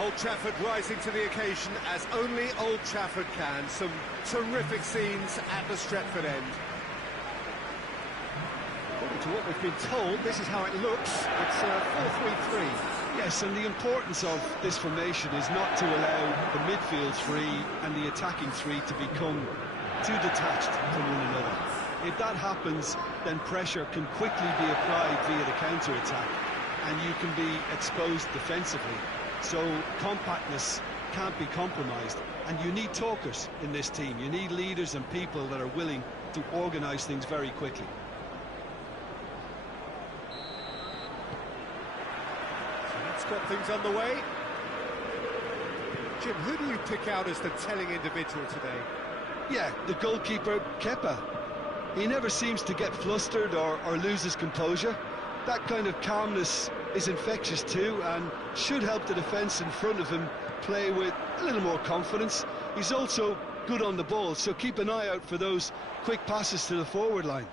Old Trafford rising to the occasion as only Old Trafford can. Some terrific scenes at the Stretford end. According to what we've been told, this is how it looks. It's a 4-3-3. Yes, and the importance of this formation is not to allow the midfield three and the attacking three to become too detached from one another. If that happens, then pressure can quickly be applied via the counter-attack, and you can be exposed defensively. So compactness can't be compromised, and you need talkers in this team. You need leaders and people that are willing to organise things very quickly. So that's got things underway. Jim, who do you pick out as the telling individual today? Yeah, the goalkeeper, Kepa. He never seems to get flustered or lose his composure. That kind of calmness is infectious too, and should help the defence in front of him play with a little more confidence. He's also good on the ball, so keep an eye out for those quick passes to the forward line.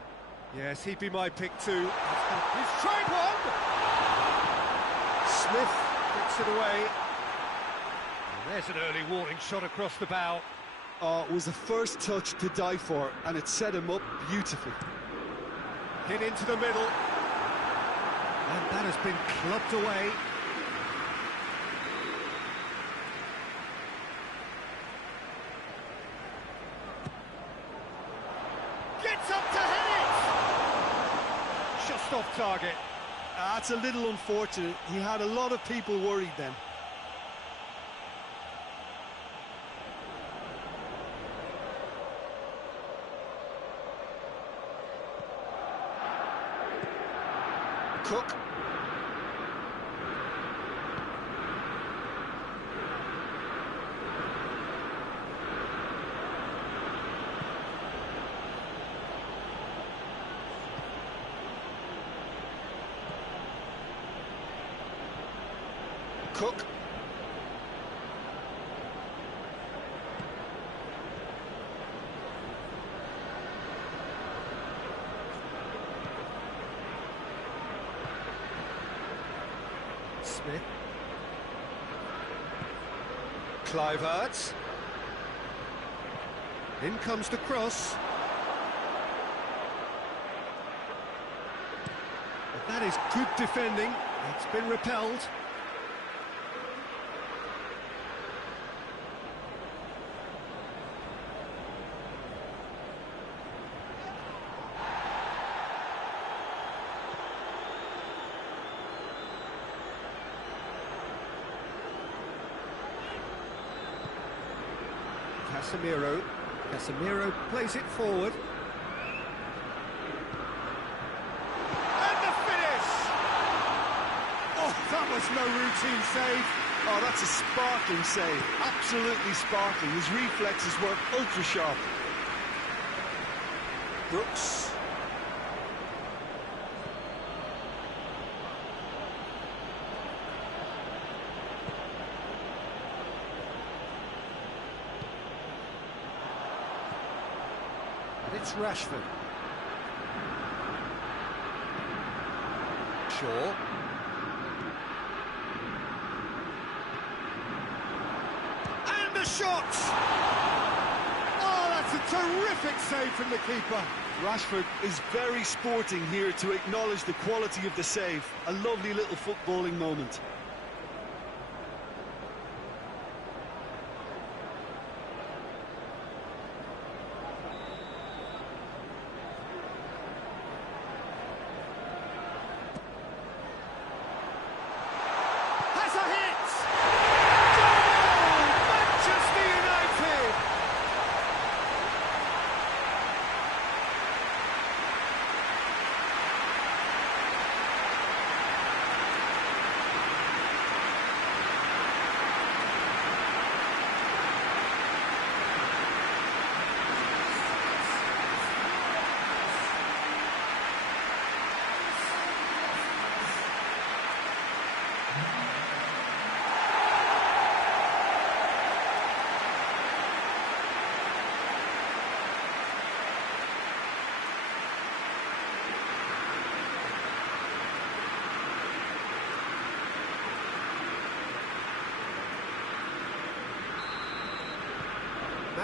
Yes, he'd be my pick too. He's tried one! Smith gets it away. And there's an early warning shot across the bow. Oh, it was the first touch to die for, and it set him up beautifully. Hit into the middle. And that has been clubbed away. Gets up to hit it! Just off target. That's a little unfortunate. He had a lot of people worried then. Cook. Cook. Smith. Kluivert. In comes the cross. But that is good defending. It's been repelled. Casemiro plays it forward. And the finish! Oh, that was no routine save. Oh, that's a sparkling save. Absolutely sparkling. His reflexes work ultra sharp. Brooks. It's Rashford. Shaw. And the shot! Oh, that's a terrific save from the keeper. Rashford is very sporting here to acknowledge the quality of the save. A lovely little footballing moment.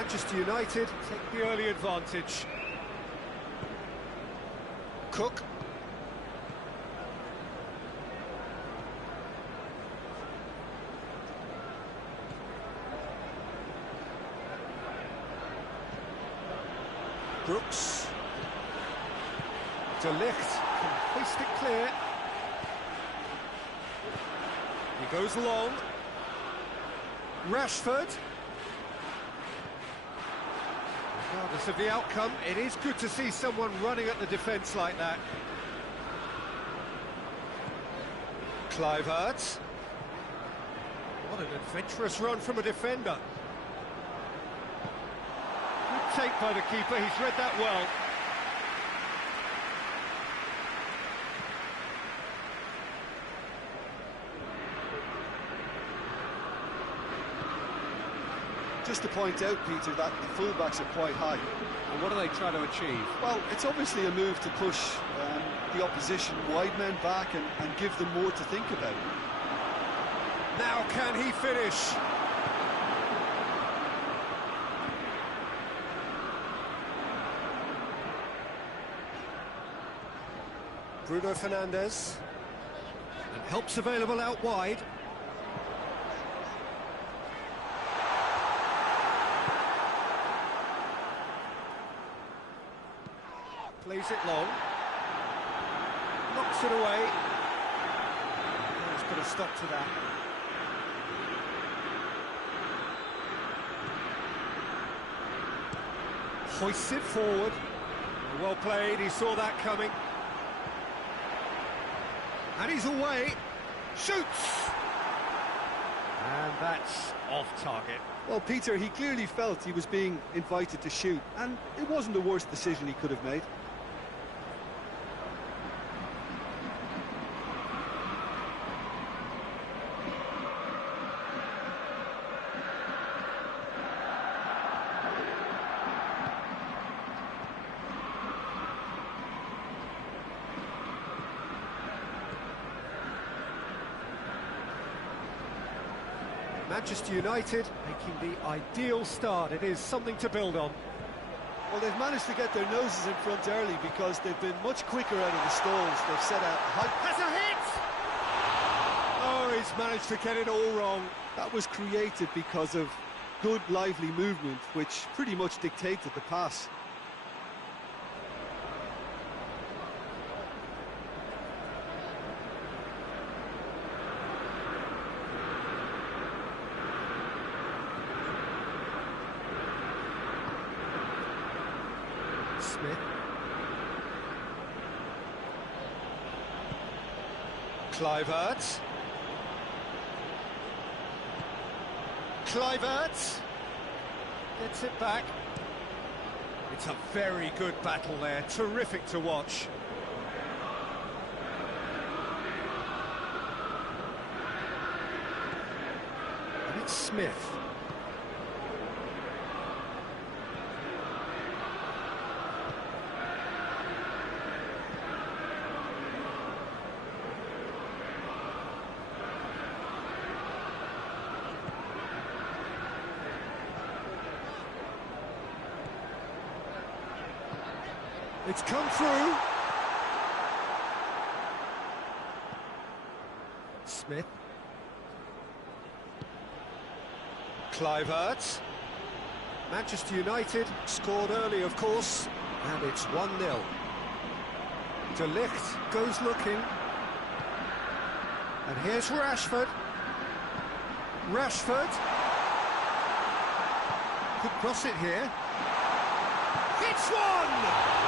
Manchester United take the early advantage. Cook. Brooks. De Ligt can hoist it clear. He goes long. Rashford. Regardless of the outcome, it is good to see someone running at the defence like that. Kluivert. What an adventurous run from a defender. Good take by the keeper, he's read that well. Just to point out, Peter, that the fullbacks are quite high. And what are they trying to achieve? Well, it's obviously a move to push the opposition wide men back and give them more to think about. Now can he finish? Bruno Fernandes. And help's available out wide. Plays it long. Knocks it away. He's put a stop to that. Hoists it forward. Well played, he saw that coming. And he's away. Shoots! And that's off target. Well, Peter, he clearly felt he was being invited to shoot, and it wasn't the worst decision he could have made. Manchester United making the ideal start. It is something to build on. Well, they've managed to get their noses in front early because they've been much quicker out of the stalls. They've set out high... Has a hit! Oh, he's managed to get it all wrong. That was created because of good, lively movement, which pretty much dictated the pass. Smith. Kluivert. Kluivert gets it back. It's a very good battle there, terrific to watch. And it's Smith. It's come through. Smith. Kluivert. Manchester United scored early, of course, and it's 1-0. De Ligt goes looking. And here's Rashford. Rashford. Could cross it here. It's one!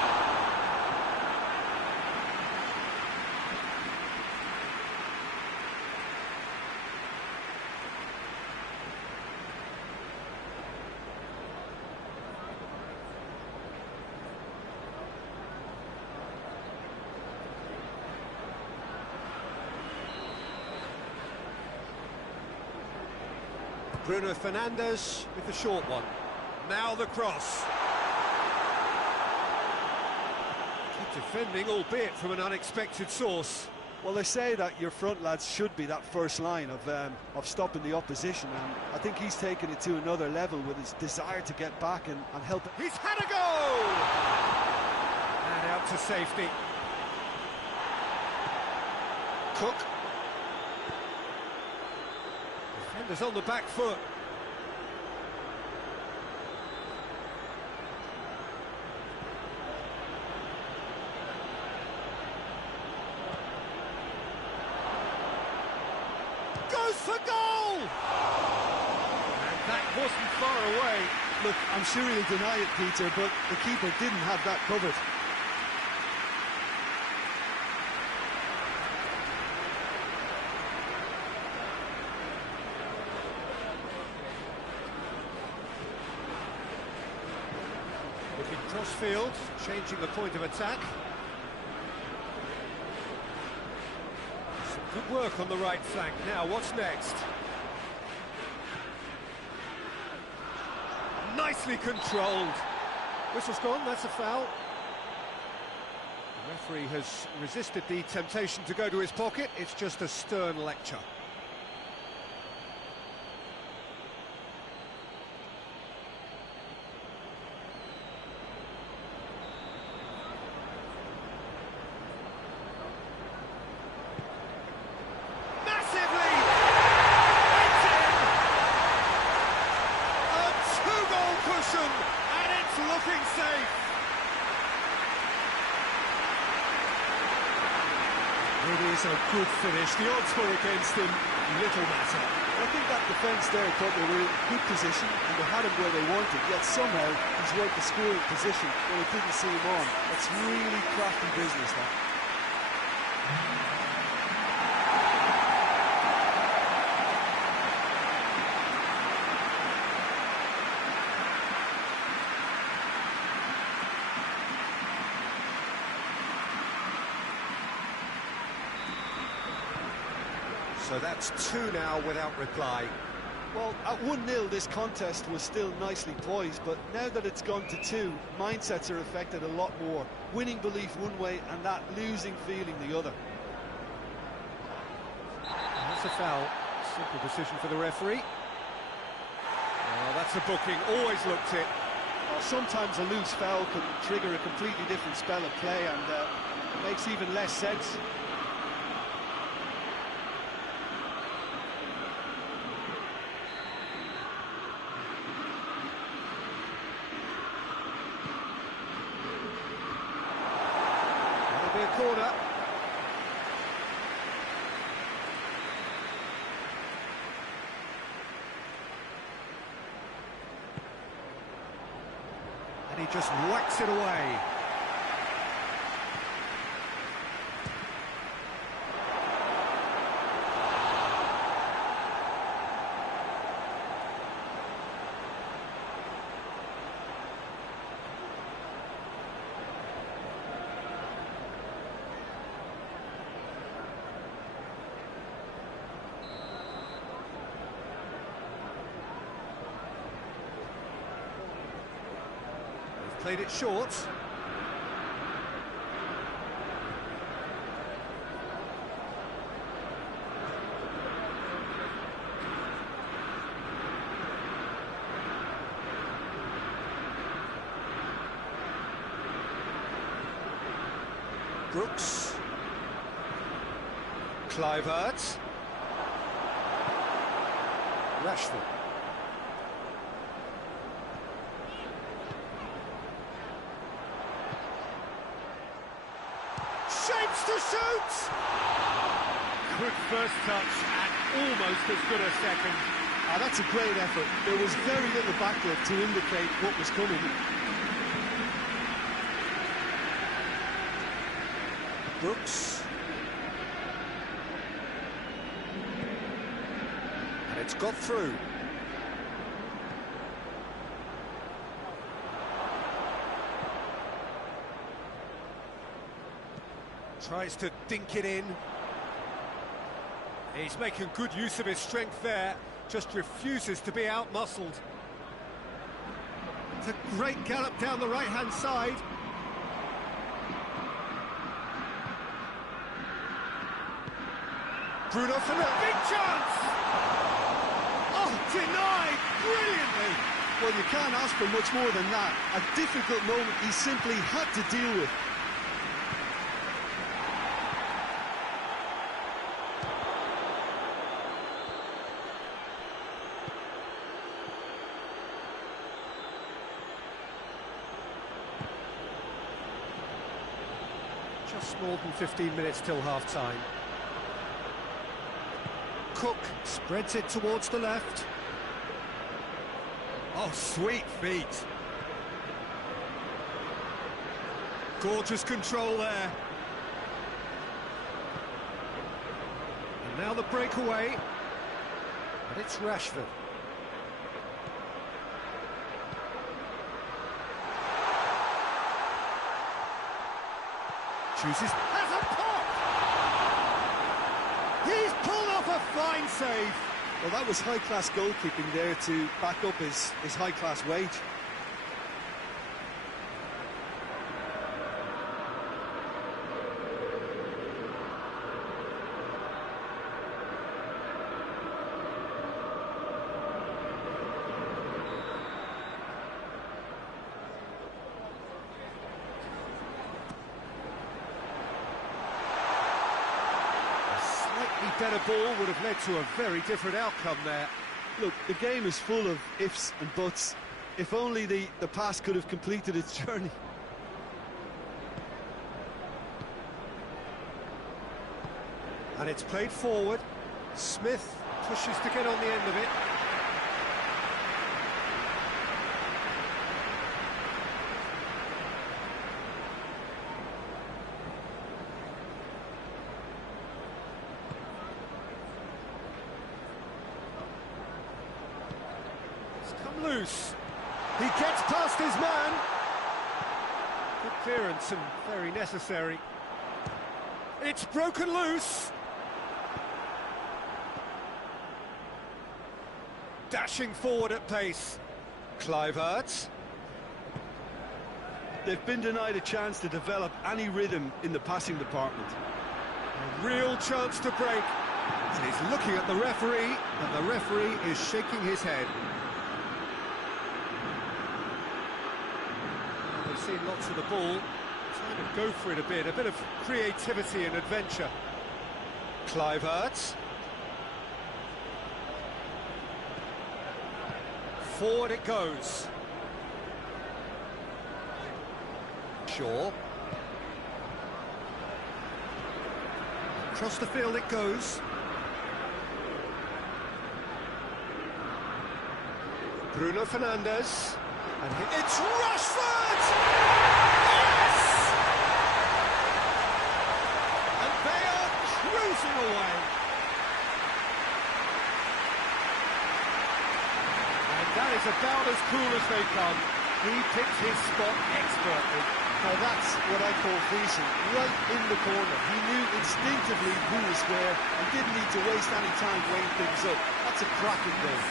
Bruno Fernandes with the short one. Now the cross. Keep defending, albeit from an unexpected source. Well, they say that your front lads should be that first line of stopping the opposition, and I think he's taken it to another level with his desire to get back and help it. He's had a goal! And out to safety. Cook. Defenders on the back foot. Goes for goal! And that wasn't far away. Look, I'm sure he'll deny it, Peter, but the keeper didn't have that covered. Looking cross-field, changing the point of attack. Some good work on the right flank. Now, what's next? Nicely controlled. Whistle's gone, that's a foul. The referee has resisted the temptation to go to his pocket. It's just a stern lecture. And it's looking safe. It is a good finish. The odds were against him, little matter. I think that defence there thought they were in good position and they had him where they wanted, yet somehow he's worked the scoring position when it didn't see him on. That's really crafty business, that. So that's 2 now without reply. Well, at 1-0 this contest was still nicely poised, but now that it's gone to 2, mindsets are affected a lot more. Winning belief one way and that losing feeling the other. That's a foul. Simple decision for the referee. Oh, that's a booking. Always looked it. Well, sometimes a loose foul can trigger a completely different spell of play, and it makes even less sense. Be a corner. And he just whacks it away. Played it short. Brooks. Kluivert. Rashford. Shapes to shoot! Good first touch and almost as good a second. That's a great effort. There was very little backlift to indicate what was coming. Brooks. And it's got through. Tries to dink it in. He's making good use of his strength there, just refuses to be out-muscled. It's a great gallop down the right-hand side. Bruno Fernandes, big chance! Oh, denied brilliantly! Well, you can't ask for much more than that. A difficult moment he simply had to deal with. Just more than 15 minutes till half-time. Cook spreads it towards the left. Oh, sweet feet. Gorgeous control there. And now the breakaway. And it's Rashford. Chooses, has a pop! He's pulled off a fine save. Well, that was high-class goalkeeping there to back up his high-class wage. Better ball would have led to a very different outcome there. Look, the game is full of ifs and buts. If only the pass could have completed its journey. And it's played forward. Smith pushes to get on the end of it. Loose. He gets past his man. Good clearance and very necessary. It's broken loose. Dashing forward at pace. Kluivert. They've been denied a chance to develop any rhythm in the passing department. A real chance to break. And he's looking at the referee, and the referee is shaking his head. Seen lots of the ball, trying to go for it a bit of creativity and adventure. Kluivert. Forward it goes. Shaw. Across the field it goes. Bruno Fernandes. And it's Rashford! Yes! And they are cruising away. And that is about as cool as they come. He picked his spot expertly. Now that's what I call freezing, right in the corner. He knew instinctively who was where and didn't need to waste any time weighing things up. That's a cracking goal.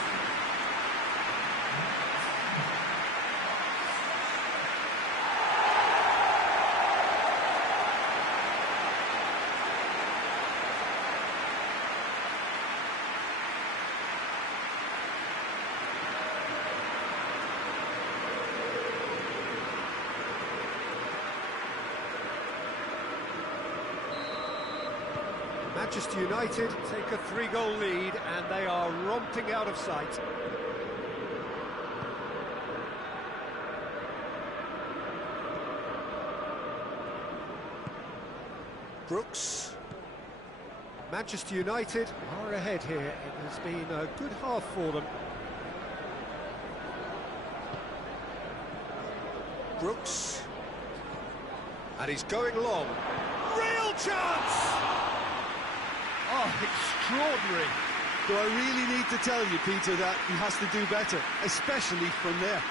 Manchester United take a 3-goal lead and they are romping out of sight. Brooks. Manchester United are ahead here. It has been a good half for them. Brooks. And he's going long. Real chance! Oh, extraordinary. Do I really need to tell you, Peter, that he has to do better, especially from there?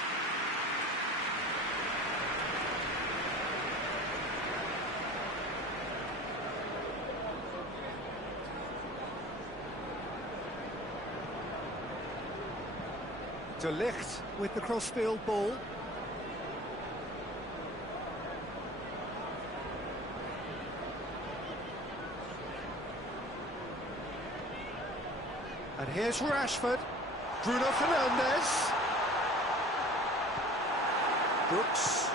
De Ligt with the crossfield ball. And here's Rashford. Bruno Fernandes. Brooks.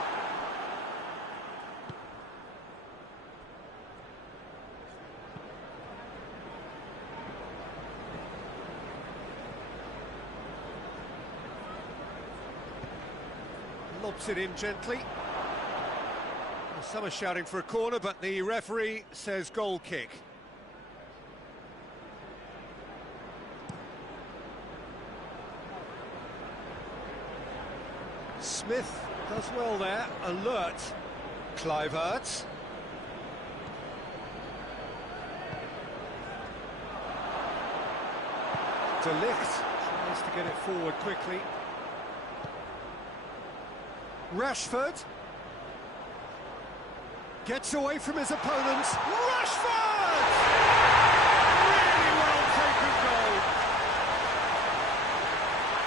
Lobs it in gently. Well, some are shouting for a corner, but the referee says goal kick. Smith does well there, alert. Kluivert. De Ligt tries to get it forward quickly. Rashford gets away from his opponent. Rashford! Really well taken goal.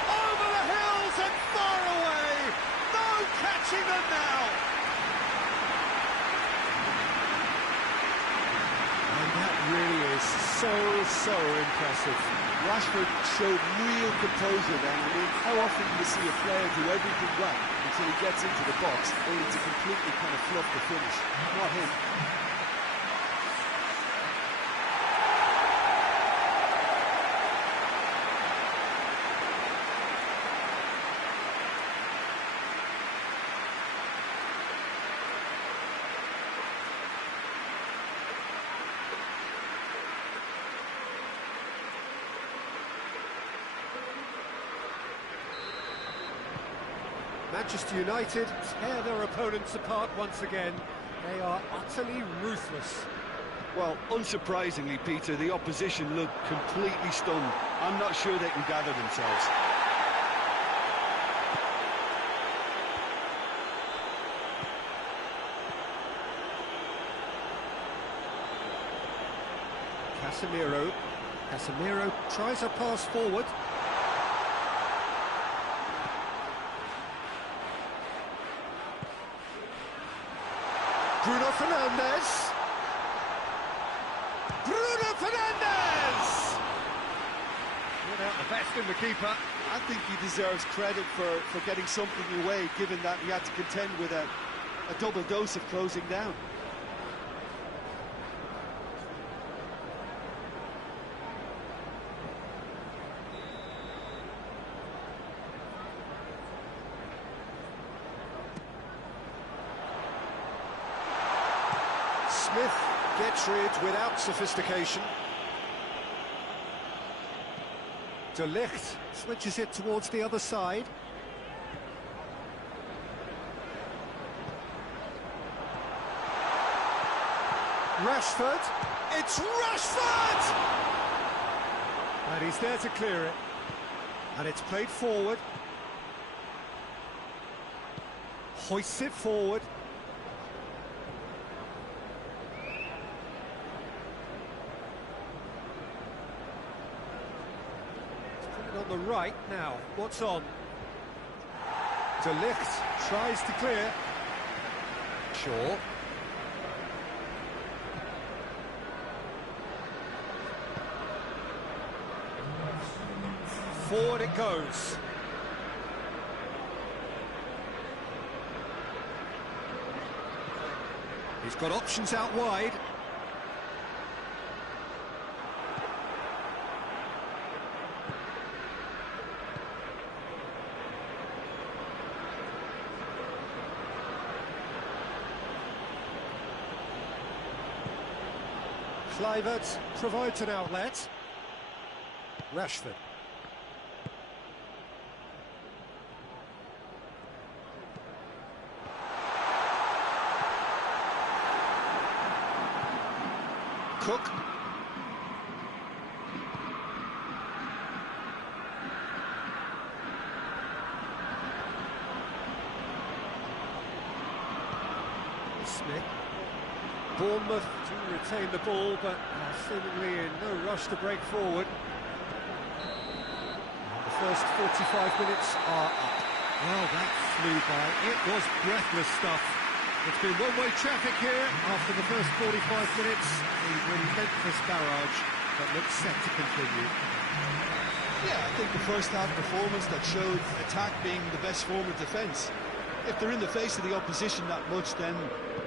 Over the hills and far away. No catching them now. And that really is so impressive. Rashford showed real composure then. I mean, how often do you see a player do everything right until he gets into the box, only to completely kind of fluff the finish? Not him. Manchester United tear their opponents apart once again. They are utterly ruthless. Well, unsurprisingly, Peter, the opposition look completely stunned. I'm not sure they can gather themselves. Casemiro tries a pass forward. Bruno Fernandes. Bruno Fernandes! Without the best in the keeper. I think he deserves credit for getting something away, given that he had to contend with a double dose of closing down. Smith gets rid without sophistication. De Ligt switches it towards the other side. Rashford. It's Rashford! And he's there to clear it. And it's played forward. Hoists it forward. On the right now, what's on? De Ligt tries to clear. Shaw. Forward it goes. He's got options out wide. Kluivert provides an outlet. Rashford. Cook. Smith. Bournemouth to retain the ball, but seemingly in no rush to break forward. And the first 45 minutes are up. Well, that flew by. It was breathless stuff. It's been one-way traffic here after the first 45 minutes. A relentless barrage that looks set to continue. Yeah, I think the first half performance that showed attack being the best form of defence. If they're in the face of the opposition that much, then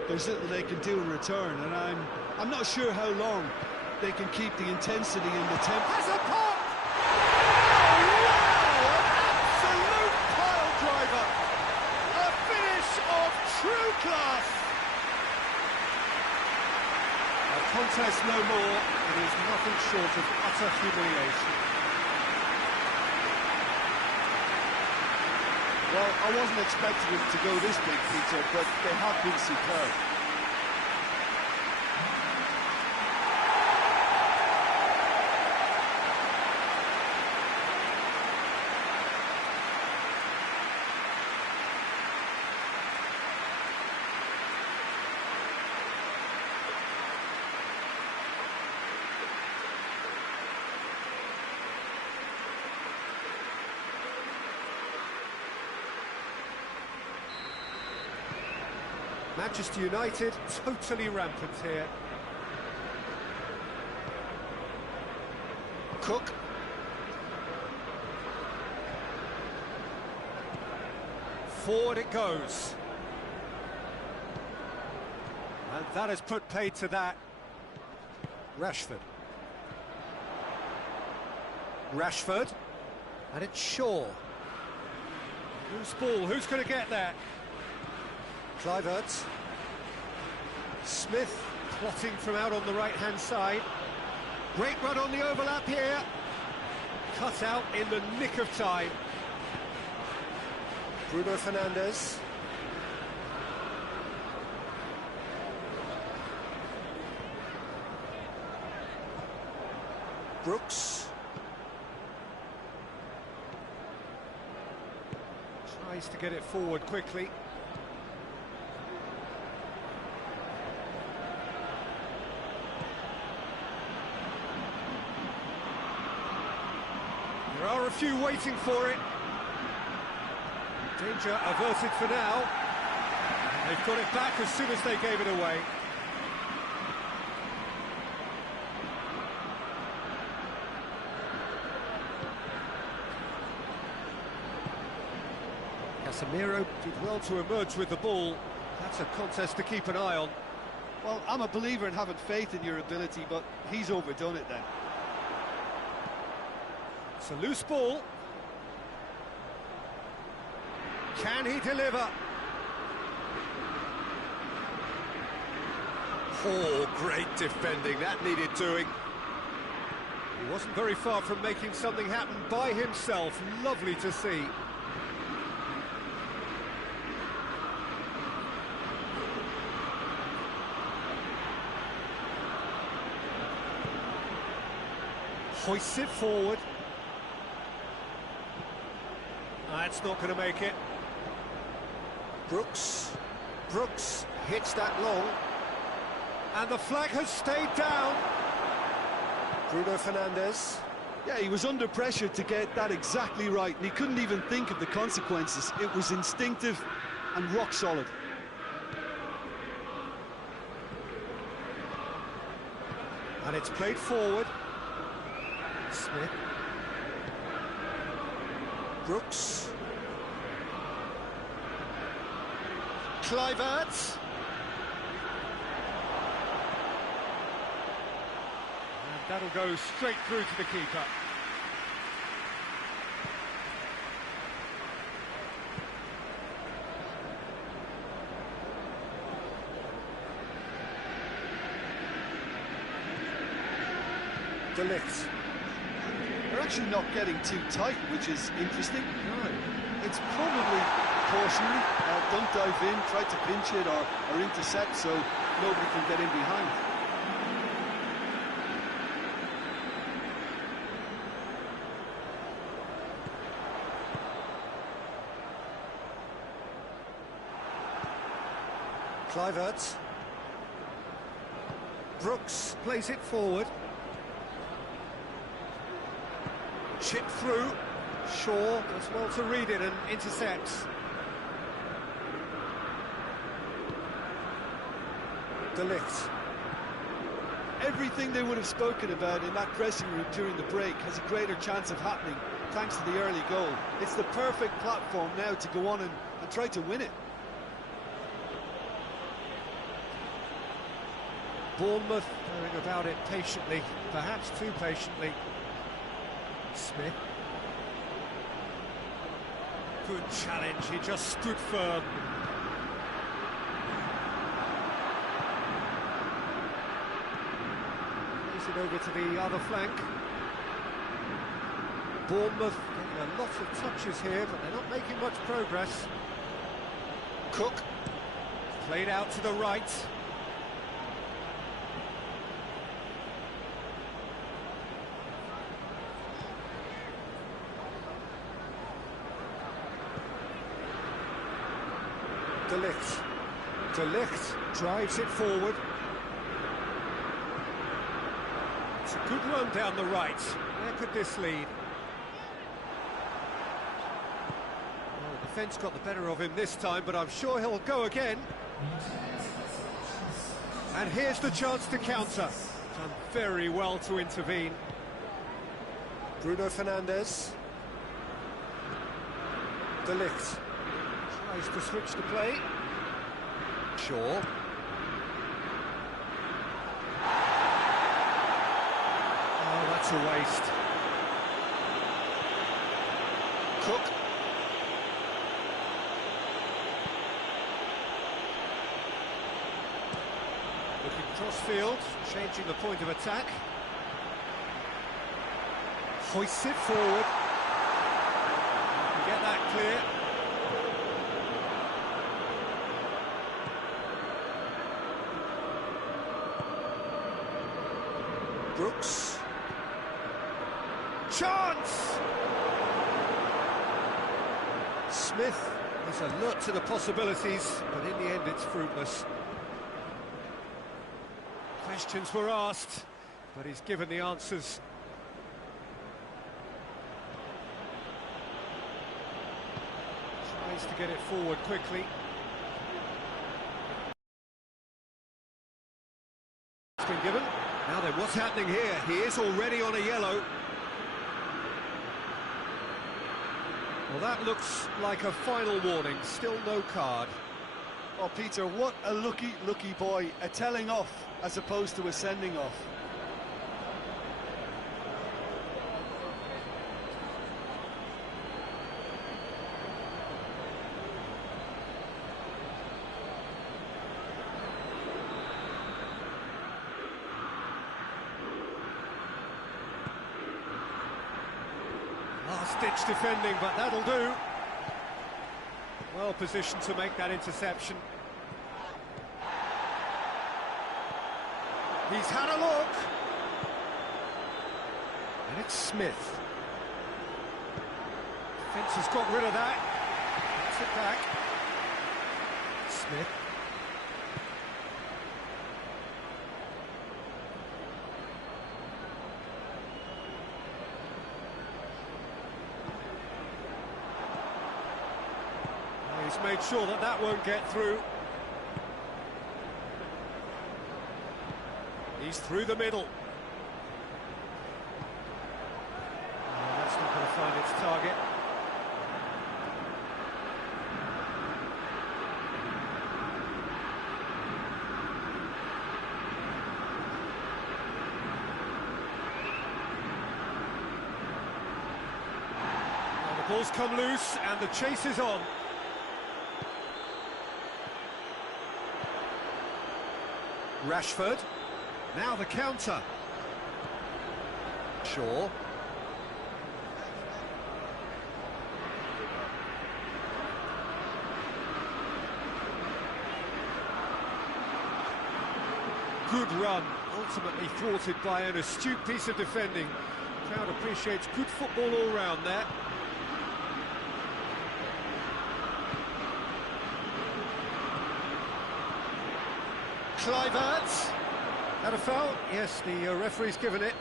there's little they can do in return, and I'm not sure how long they can keep the intensity and the tempo. Has a pop! Oh, wow! An absolute pile driver! A finish of true class! A contest no more. It is nothing short of utter humiliation. Well, I wasn't expecting them to go this big, Peter, but they have been superb. Manchester United totally rampant here. Cook. Forward it goes. And that has put paid to that. Rashford. Rashford. And it's Shaw. Loose ball, who's going to get that? Kluivert. Smith plotting from out on the right-hand side. Great run on the overlap here. Cut out in the nick of time. Bruno Fernandes. Brooks. Tries to get it forward quickly. There are a few waiting for it. Danger averted for now. They've got it back as soon as they gave it away. Casemiro did well to emerge with the ball. That's a contest to keep an eye on. Well, I'm a believer in having faith in your ability, but he's overdone it then. It's a loose ball. Can he deliver? Oh, great defending. That needed doing. He wasn't very far from making something happen by himself. Lovely to see. Hoists it forward. That's not going to make it. Brooks hits that long. And the flag has stayed down. Bruno Fernandes. Yeah, he was under pressure to get that exactly right, and he couldn't even think of the consequences. It was instinctive and rock solid. And it's played forward. Smith. Brooks. Kluivert. And that'll go straight through to the keeper. De Ligt. They're actually not getting too tight, which is interesting. No. It's probably cautionary. Don't dive in, try to pinch it or intercept so nobody can get in behind. Kluivert. Brooks plays it forward. Chip through. Shaw does well to read it and intercepts. De Ligt. Everything they would have spoken about in that dressing room during the break has a greater chance of happening thanks to the early goal. It's the perfect platform now to go on and try to win it. Bournemouth going about it patiently, perhaps too patiently. Smith. Good challenge, he just stood firm. Plays it over to the other flank. Bournemouth getting a lot of touches here, but they're not making much progress. Cook. Played out to the right. De Ligt drives it forward. It's a good run down the right. Where could this lead? Well, the defence got the better of him this time, but I'm sure he'll go again. And here's the chance to counter. Done very well to intervene. Bruno Fernandes. De Ligt tries to switch the play. Shaw. Oh, that's a waste. Cook. Looking cross-field, changing the point of attack. Hoists it forward. Get that clear. Brooks. Chance! Smith is alert to the possibilities, but in the end it's fruitless. Questions were asked, but he's given the answers. Tries to get it forward quickly. It's been given. Now then, what's happening here? He is already on a yellow. Well, that looks like a final warning. Still no card. Oh, Peter, what a lucky boy. A telling off as opposed to a sending off. Last-ditch defending, but that'll do. Well positioned to make that interception. He's had a look. And it's Smith. Defence has got rid of that. Gets it back. Smith. He's made sure that that won't get through. He's through the middle. Oh, that's not going to find its target. Well, the ball's come loose and the chase is on. Rashford, now the counter. Shaw. Good run, ultimately thwarted by an astute piece of defending. The crowd appreciates good football all round there. Kluivert. Had a foul? Yes, the referee's given it.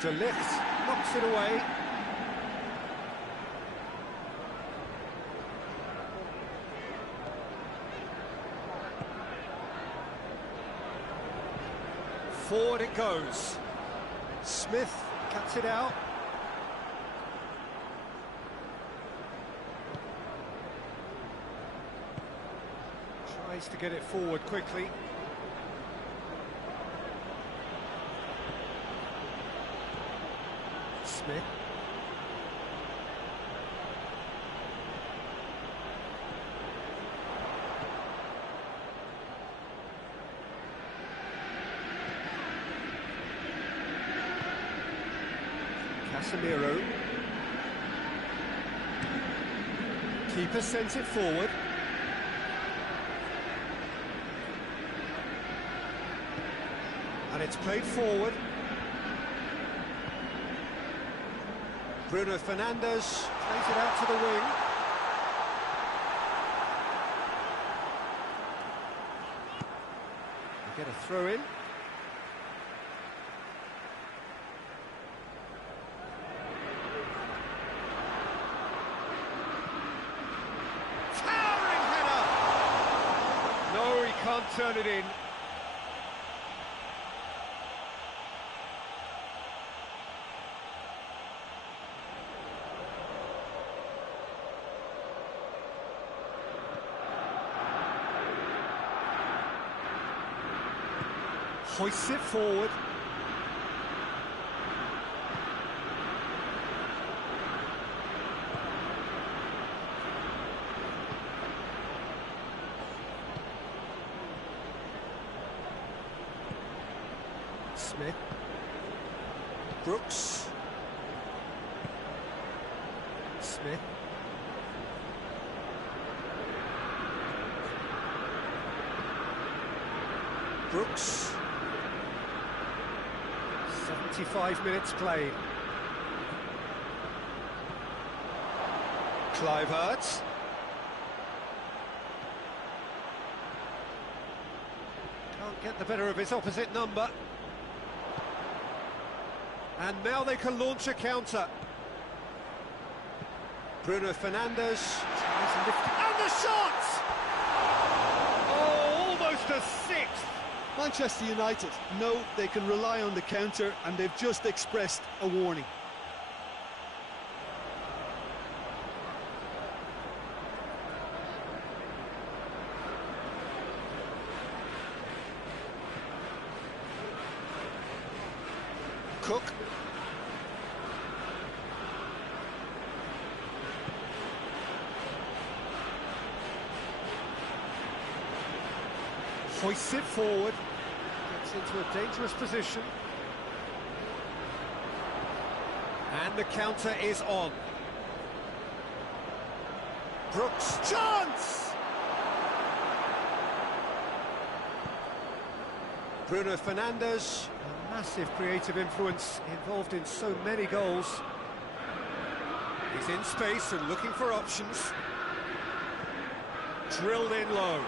De Ligt knocks it away. Forward it goes. Smith cuts it out. Tries to get it forward quickly. Smith. Casemiro. Keeper sends it forward. And it's played forward. Bruno Fernandes plays it out to the wing. They get a throw in. Towering header! No, he can't turn it in. Hoists it forward. Smith. Brooks. Smith. Brooks. 75 minutes played. Kluivert. Can't get the better of his opposite number. And now they can launch a counter. Bruno Fernandes tries to lift it. And the shot! Oh, almost a sixth. Manchester United know they can rely on the counter, and they've just expressed a warning. Cook. Hoists it forward. Gets into a dangerous position. And the counter is on. Brooks, chance! Bruno Fernandes, a massive creative influence, involved in so many goals. He's in space and looking for options. Drilled in low.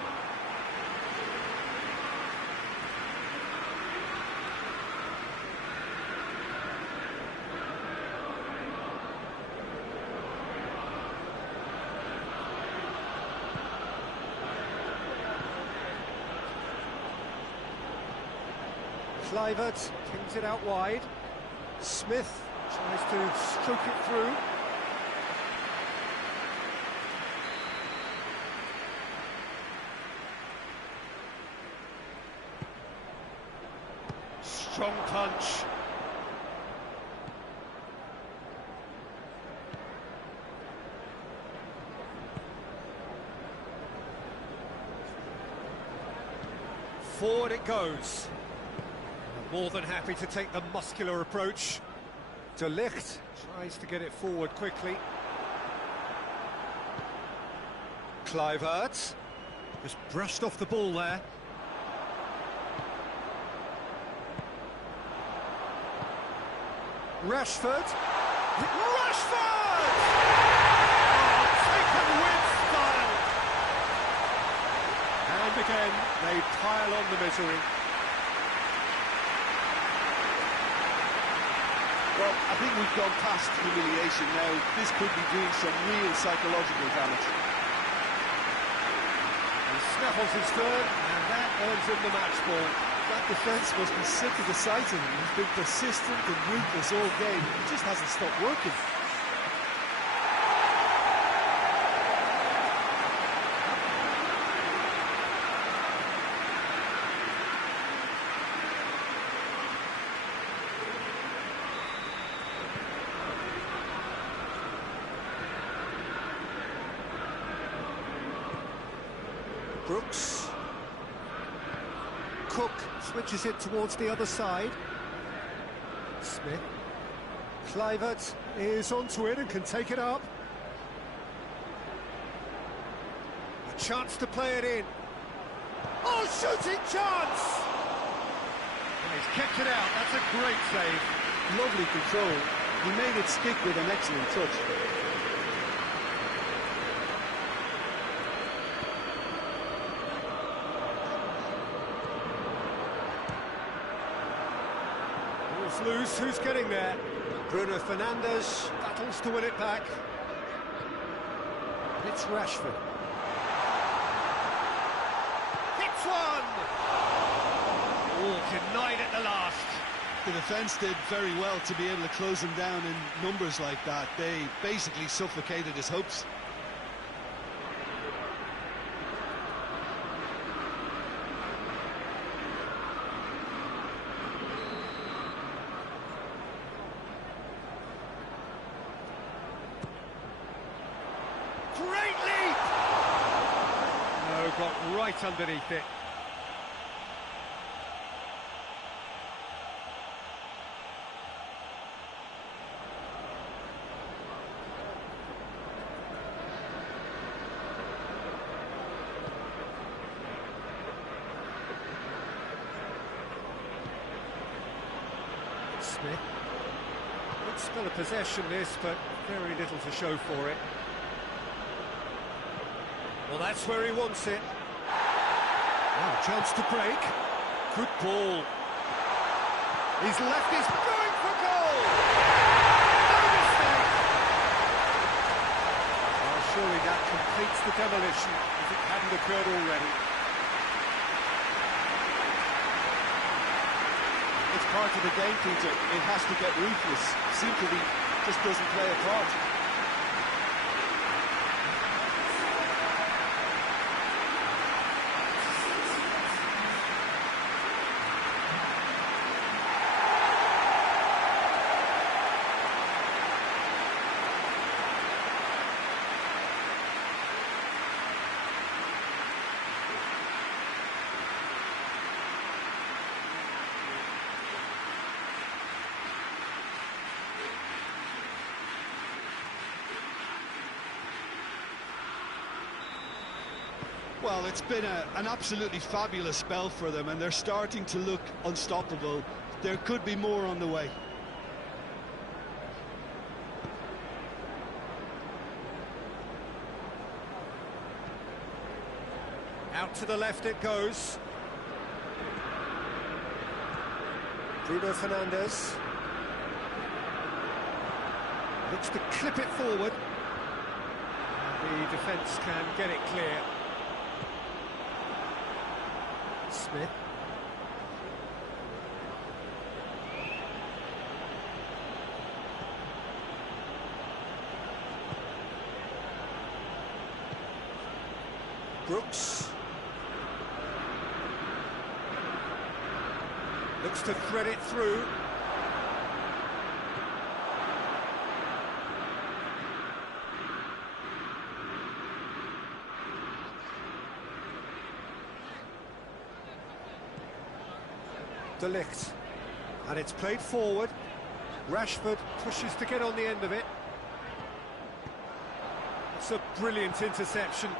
Kluivert pings it out wide. Smith tries to stroke it through. Strong punch. Forward it goes. More than happy to take the muscular approach. De Ligt tries to get it forward quickly. Kluivert just brushed off the ball there. Rashford! Rashford! Oh, taken with style! And again, they pile on the misery. Well, I think we've gone past humiliation now. This could be doing some real psychological damage. He snaffles his third, and that earns him the match ball. That defence must be sick of the sight of him. He's been persistent and ruthless all game. He just hasn't stopped working. Brooks. Cook switches it towards the other side. Smith. Kluivert is onto it and can take it up. A chance to play it in. Oh, shooting chance! He's kept it out. That's a great save. Lovely control. He made it stick with an excellent touch. Loose, who's getting there? Bruno Fernandes battles to win it back. It's Rashford. Hits one! Oh, denied at the last. The defence did very well to be able to close him down in numbers like that. They basically suffocated his hopes. Great leap! No, got right underneath it. Smith. Good spell of possession this, but very little to show for it. Well, that's where he wants it. Wow, chance to break. Good ball. He's left his going for goal! No mistake! Well, surely that completes the demolition if it hadn't occurred already. It's part of the game, Peter. It has to get ruthless. Simply just doesn't play a part. Well, it's been an absolutely fabulous spell for them, and they're starting to look unstoppable. There could be more on the way. Out to the left it goes. Bruno Fernandes. Looks to clip it forward. The defence can get it clear. Smith. Brooks. Looks to thread it through. De Ligt, and it's played forward. Rashford pushes to get on the end of it. It's a brilliant interception.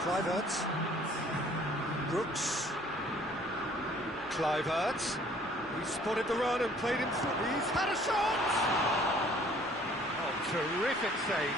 Kluivert. Brooks. Kluivert. He spotted the run and played him through. He's had a shot! Oh, terrific save.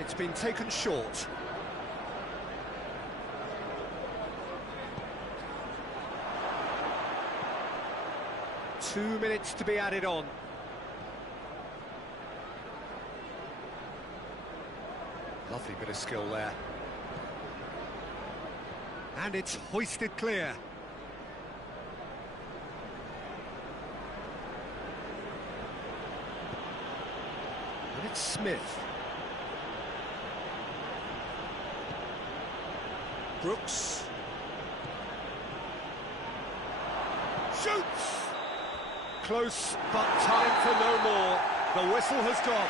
it's been taken short. Two minutes to be added on. Lovely bit of skill there. And it's hoisted clear. And it's Smith. Brooks. Shoots! Close, but time for no more. The whistle has gone.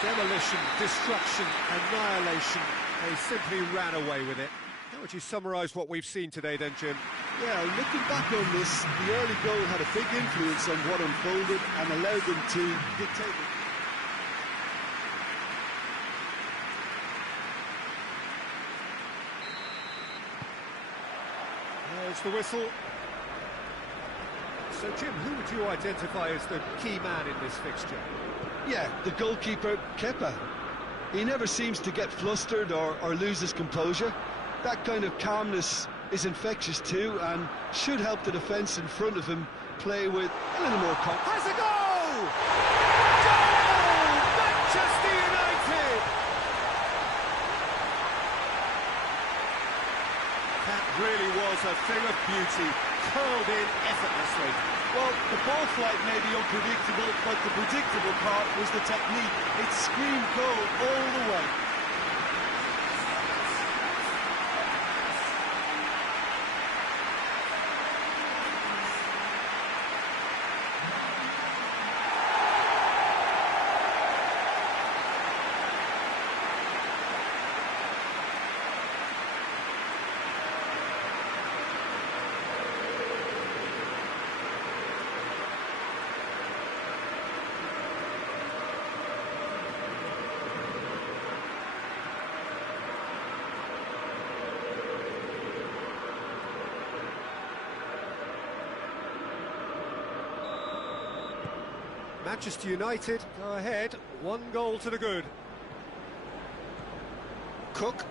Demolition, destruction, annihilation. They simply ran away with it. How would you summarise what we've seen today then, Jim? Yeah, looking back on this, the early goal had a big influence on what unfolded and allowed them to dictate it. There's the whistle. So, Jim, who would you identify as the key man in this fixture? Yeah, the goalkeeper, Kepa. He never seems to get flustered or lose his composure. That kind of calmness is infectious too, and should help the defence in front of him play with a little more confidence. Has a goal! Goal! Manchester United! That really was a thing of beauty, curled in effortlessly. Well, the ball flight may be unpredictable, but the predictable part was the technique. It screamed goal all the way. Manchester United go ahead, 1 goal to the good. Cook.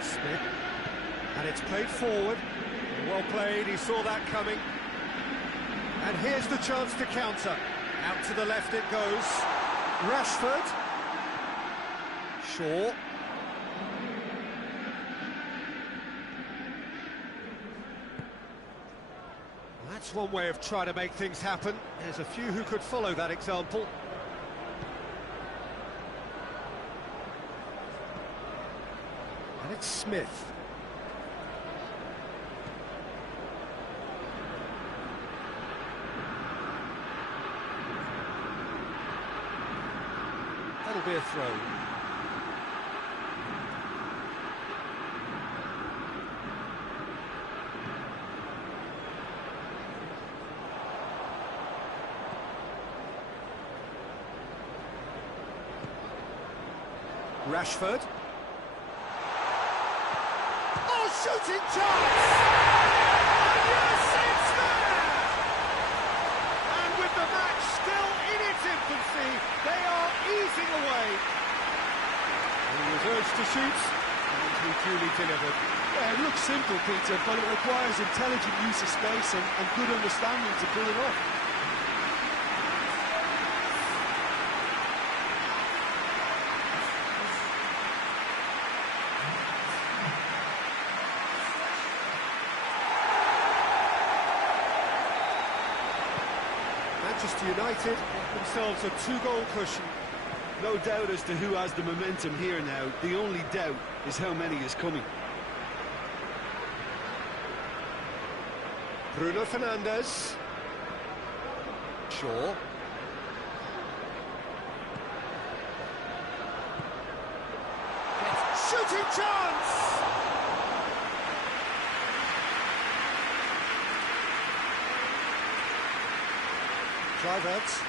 Smith. And it's played forward. Well played, he saw that coming. And here's the chance to counter. Out to the left it goes. Rashford. Shaw. That's one way of trying to make things happen. There's a few who could follow that example. And it's Smith. That'll be a throw. Rashford. Oh, shooting chance! And yes, it's there! And with the match still in its infancy, they are easing away. He was urged to shoot, and he duly delivered. Yeah, it looks simple, Peter, but it requires intelligent use of space and good understanding to pull it off. Manchester United get themselves a 2-goal cushion. No doubt as to who has the momentum here now. The only doubt is how many is coming. Bruno Fernandes. Shaw. Shooting chance! Kluivert.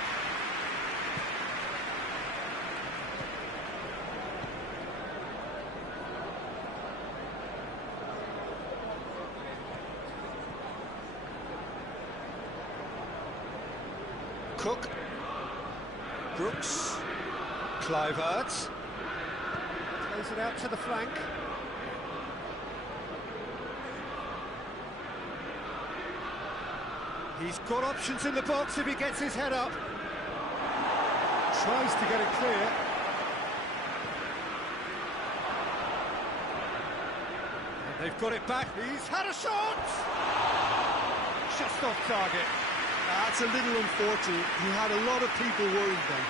Cook. Brooks. Kluivert. Plays it out to the flank. He's got options in the box if he gets his head up. Tries to get it clear. And they've got it back. He's had a shot! Just off target. That's a little unfortunate. He had a lot of people worried then.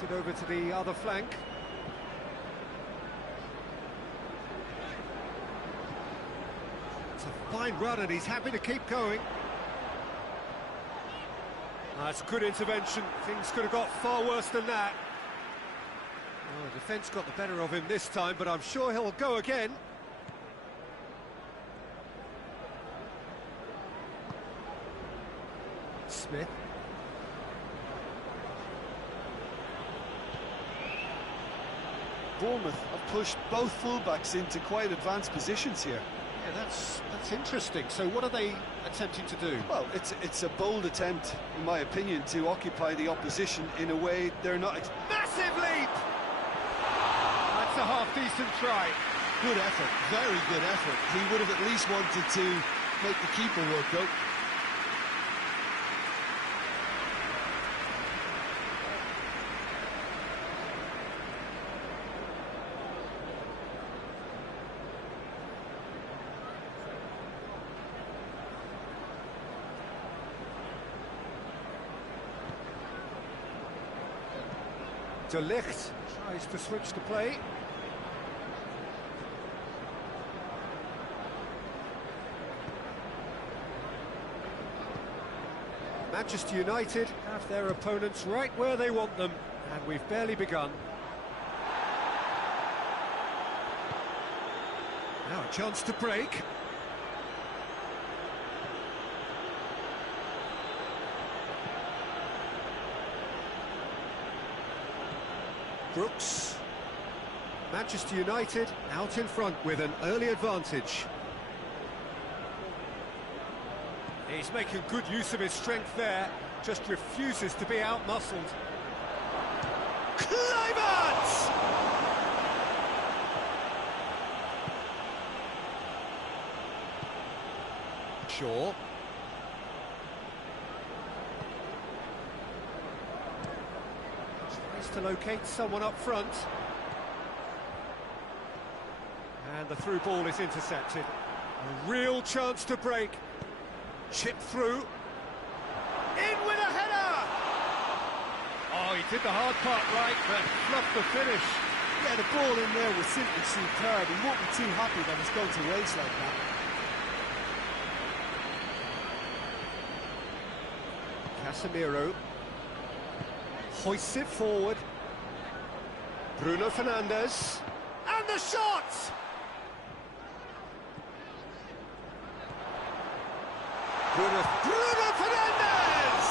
It over to the other flank. It's a fine run and he's happy to keep going. That's good intervention. Things could have got far worse than that. Oh, the defence got the better of him this time, but I'm sure he'll go again. Smith. Bournemouth have pushed both fullbacks into quite advanced positions here. Yeah, that's interesting. So what are they attempting to do? Well, it's a bold attempt, in my opinion, to occupy the opposition in a way they're not... Massive leap! That's a half-decent try. Good effort, very good effort. He would have at least wanted to make the keeper work, though. De Ligt tries to switch the play. Manchester United have their opponents right where they want them, and we've barely begun. Now a chance to break. Brooks. Manchester United out in front with an early advantage. He's making good use of his strength there, just refuses to be out-muscled. Kluivert! Shaw. Tries to locate someone up front. And the through ball is intercepted. A real chance to break. Chip through. In with a header! Oh, he did the hard part right, but fluffed the finish. Yeah, the ball in there was simply superb. He won't be too happy that it's going to race like that. Casemiro hoists it forward. Bruno Fernandes. And the shot! Bruno Fernandes!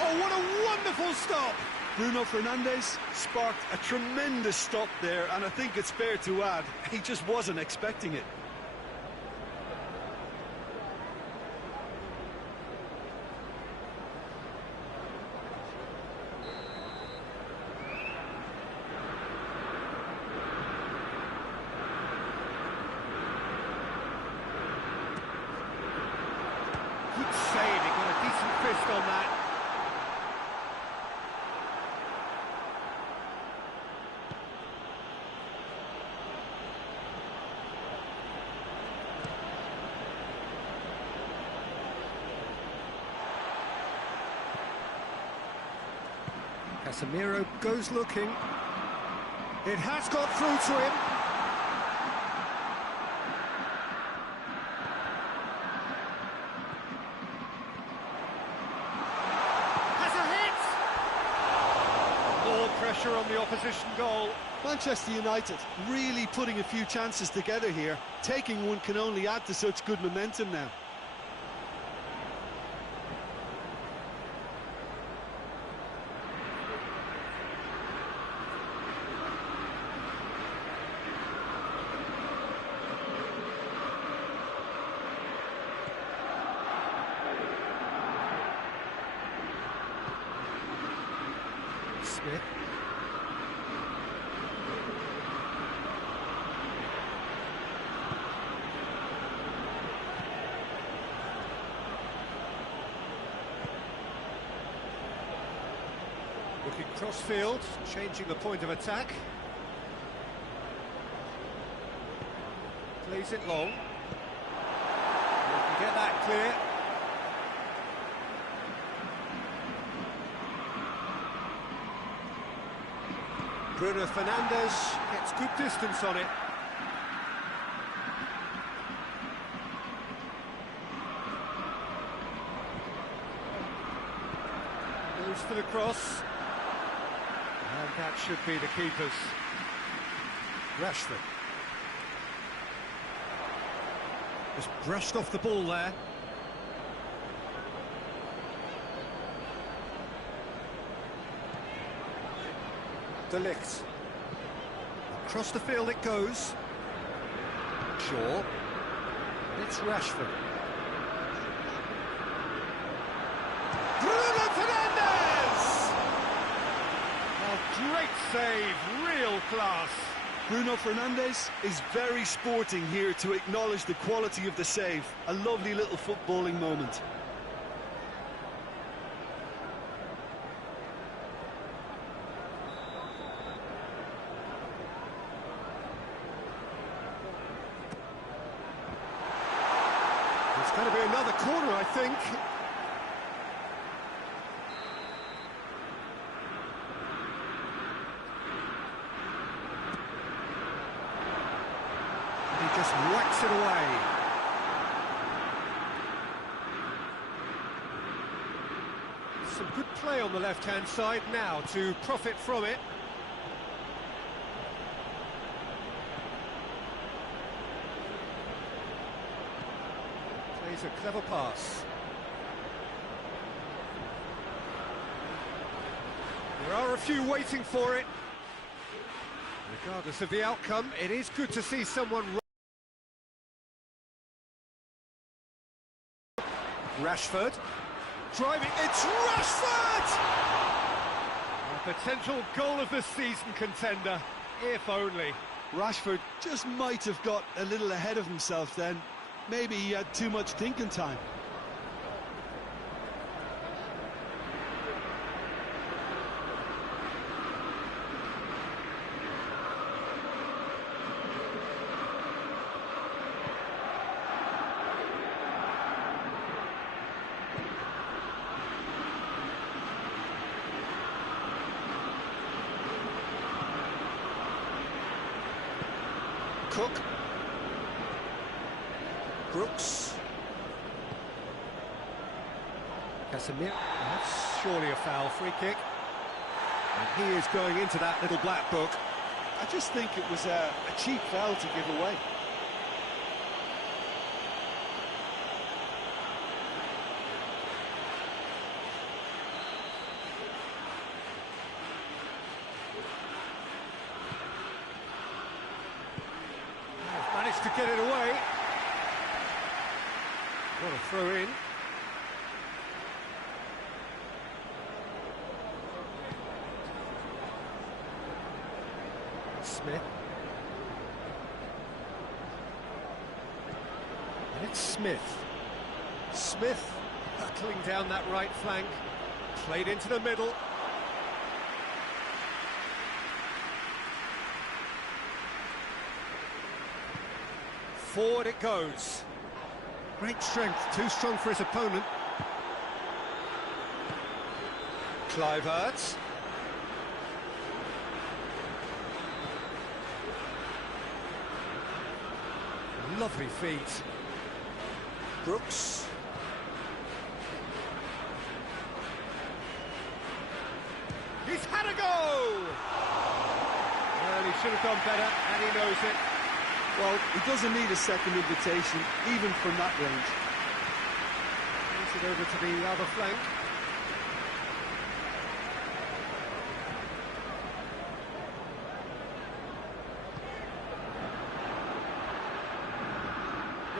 Oh, what a wonderful stop! Bruno Fernandes sparked a tremendous stop there, and I think it's fair to add, he just wasn't expecting it. Good save, he got a decent fist on that. Casemiro goes looking. It has got through to him. Pressure on the opposition goal. Manchester United really putting a few chances together here. Taking one can only add to such good momentum now. Smith. Looking cross-field, changing the point of attack. Plays it long. Can get that clear. Bruno Fernandes gets good distance on it. Goes for the cross. And that should be the keeper's. Rashford. Just brushed off the ball there. De Ligt. Across the field it goes. Shaw. And it's Rashford. Bruno Fernandes! Oh, great save, real class. Bruno Fernandes is very sporting here to acknowledge the quality of the save. A lovely little footballing moment. It's going to be another corner, I think. And he just whacks it away. Some good play on the left-hand side now to profit from it. Plays a clever pass. There are a few waiting for it. Regardless of the outcome, it is good to see someone... Rashford. Driving, it's Rashford! A potential goal of the season contender, if only. Rashford just might have got a little ahead of himself then. Maybe he had too much thinking time. Cook. Brooks. Casemiro. That's surely a foul, free kick. And he is going into that little black book. I just think it was a cheap foul to give away. Managed to get it away. What a throw in. Smith. And it's Smith. Smith hurtling down that right flank. Played into the middle. Forward it goes. Great strength, too strong for his opponent. Kluivert. Lovely feet. Brooks. He's had a go! Well, he should have done better, and he knows it. Well, he doesn't need a second invitation, even from that range. Brings it over to the other flank.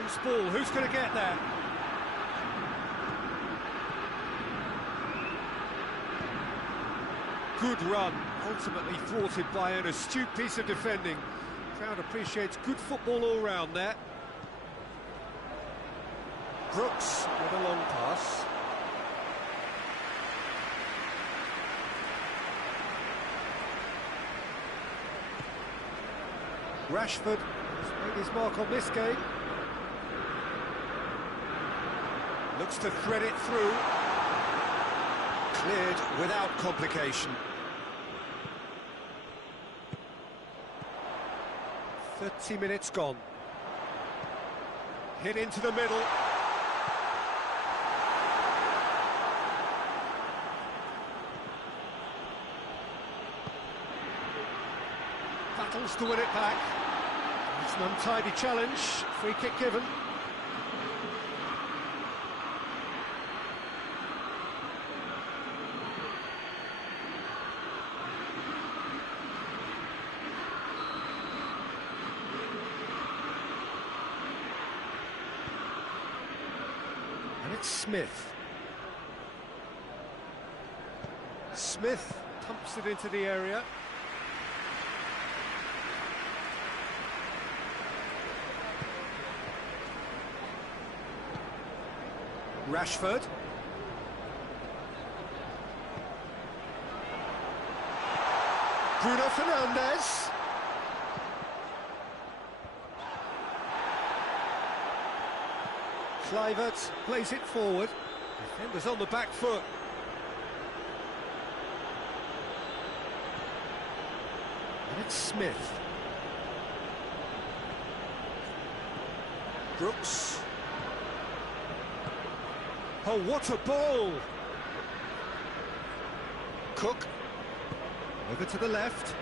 Loose ball, who's going to get there? good run, ultimately thwarted by an astute piece of defending. Crowd appreciates good football all round there. Brooks with a long pass. Rashford has made his mark on this game. Looks to thread it through. Cleared without complication. 30 minutes gone. Hit into the middle. Battles to win it back. It's an untidy challenge. Free kick given. And it's Smith. Smith pumps it into the area. Rashford. Bruno Fernandes. Kluivert plays it forward. Defenders on the back foot. And it's Smith. Brooks. Oh, what a ball! Cook. Over to the left.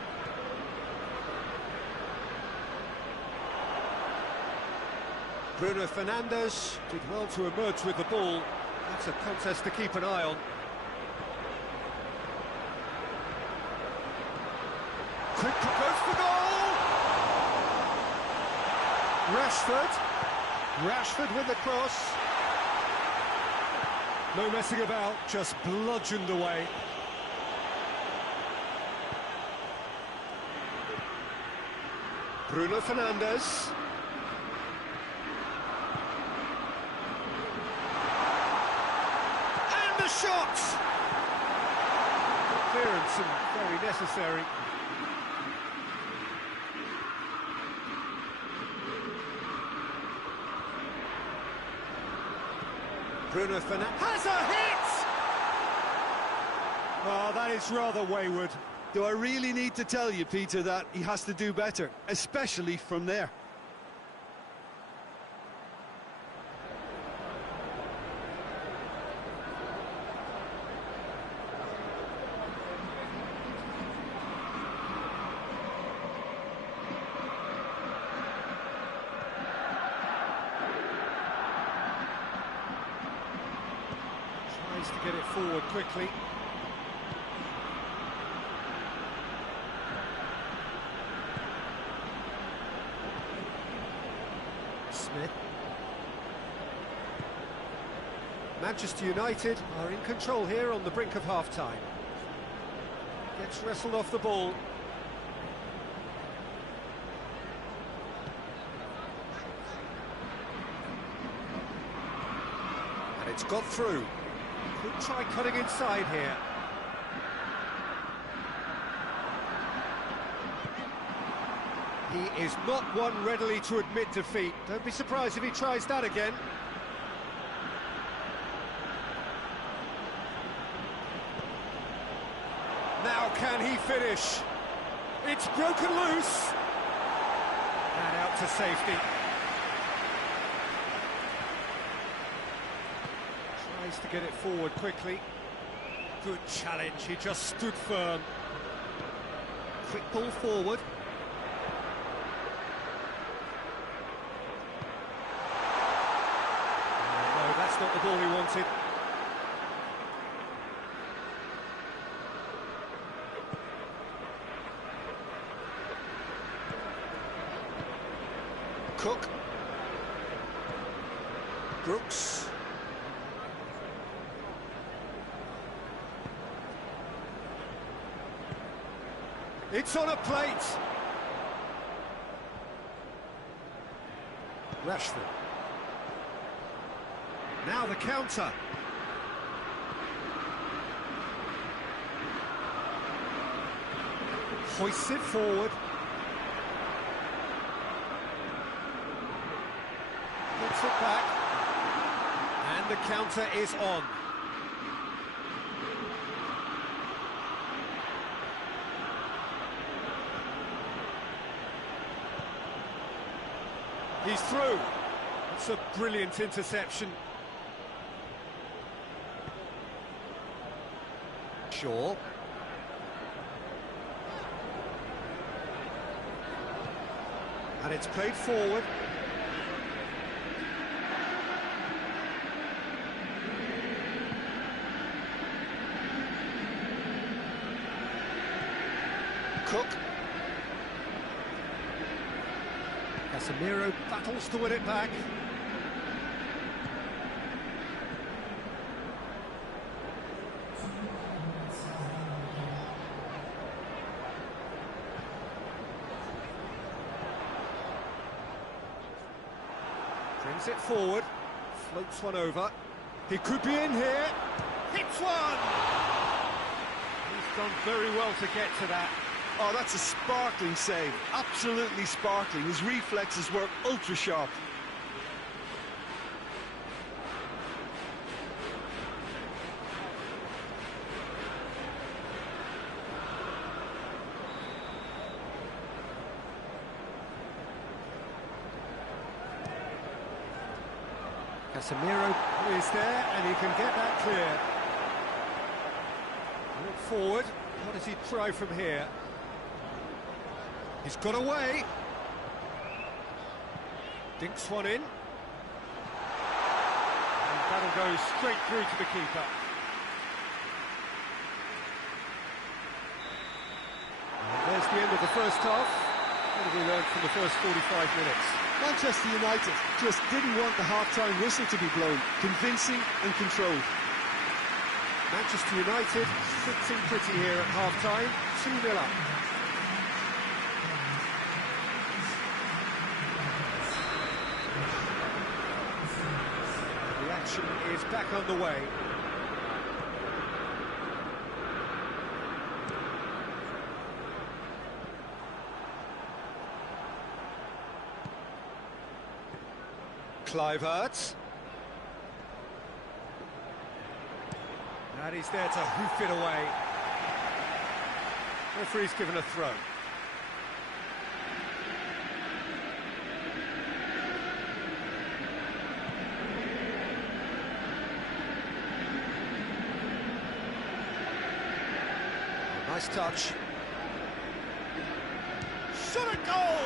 Bruno Fernandes did well to emerge with the ball. That's a contest to keep an eye on. Quick goes for goal! Rashford with the cross. No messing about, just bludgeoned away. Bruno Fernandes. And the shot! Clearance and very necessary. Bruno Fernandes has a hit! Oh, that is rather wayward. Do I really need to tell you, Peter, that he has to do better, especially from there? Tries to get it forward quickly. Smith. Manchester United are in control here on the brink of half-time. Gets wrestled off the ball. And it's got through. Could try cutting inside here. He is not one readily to admit defeat. Don't be surprised if he tries that again. Now can he finish? It's broken loose. And out to safety. Tries to get it forward quickly. Good challenge, he just stood firm. Quick ball forward. No, that's not the ball he wanted. Cook. Brooks. It's on a plate. Rashford. Now the counter. Hoists it forward. Gets it back. And the counter is on. He's through. It's a brilliant interception. Shaw. And it's played forward. Cook. Casemiro battles to win it back. Brings it forward, floats one over. He could be in here. Hits one! He's done very well to get to that. Oh, that's a sparkling save. Absolutely sparkling. His reflexes were ultra sharp. Casemiro is there, and he can get that clear. Look forward. What does he try from here? He's got away. Dinks one in. And that'll go straight through to the keeper. And there's the end of the first half. What have we learned from the first 45 minutes? Manchester United just didn't want the half-time whistle to be blown. Convincing and controlled. Manchester United sitting pretty here at half-time, 2-0 up. The action is back underway. Kluivert. And he's there to hoof it away. Referee's given a throw. Nice touch. Shot a goal!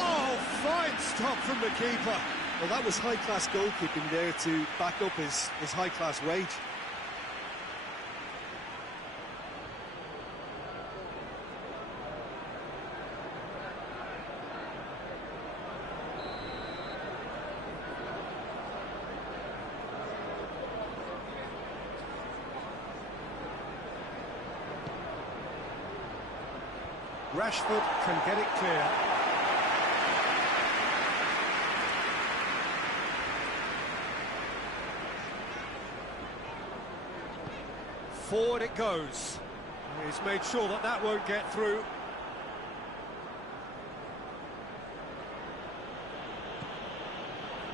Oh, fine stop from the keeper. Well, that was high-class goalkeeping there to back up his high-class wage. Rashford can get it clear. Forward it goes. He's made sure that that won't get through.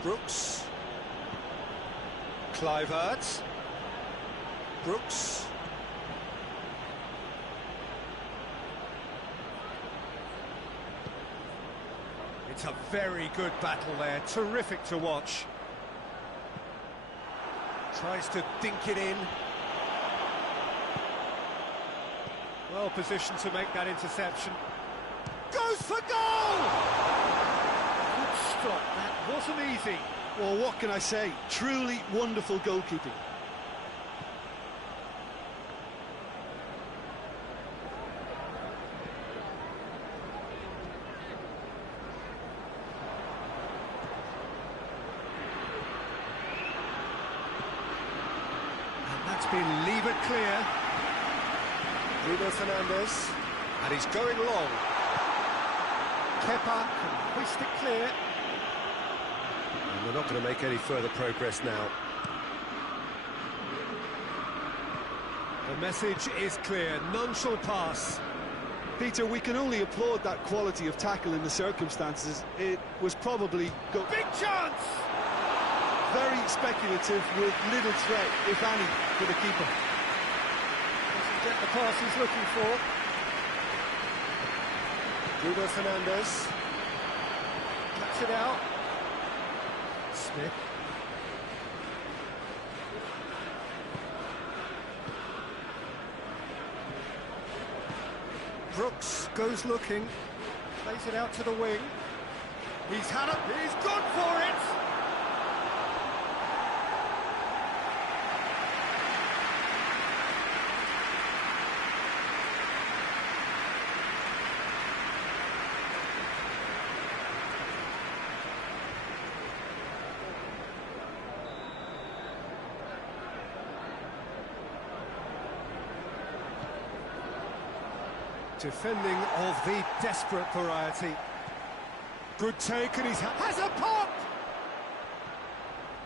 Brooks. Kluivert. Brooks. It's a very good battle there, terrific to watch. Tries to dink it in. Well positioned to make that interception. Goes for goal! Good stop, that wasn't easy. Well, what can I say? Truly wonderful goalkeeping. And that's been levered clear. Bruno Fernandes, and he's going long. Kepa can hoist it clear. And we're not going to make any further progress now. The message is clear, none shall pass. Peter, we can only applaud that quality of tackle in the circumstances. It was probably... Big chance! Very speculative with little threat, if any, for the keeper. Doesn't get the pass he's looking for. Bruno Fernandes. Cuts it out. Smith. Brooks goes looking. Plays it out to the wing. He's had it. He's gone for it! Defending of the desperate variety. Good take, and he has a pop!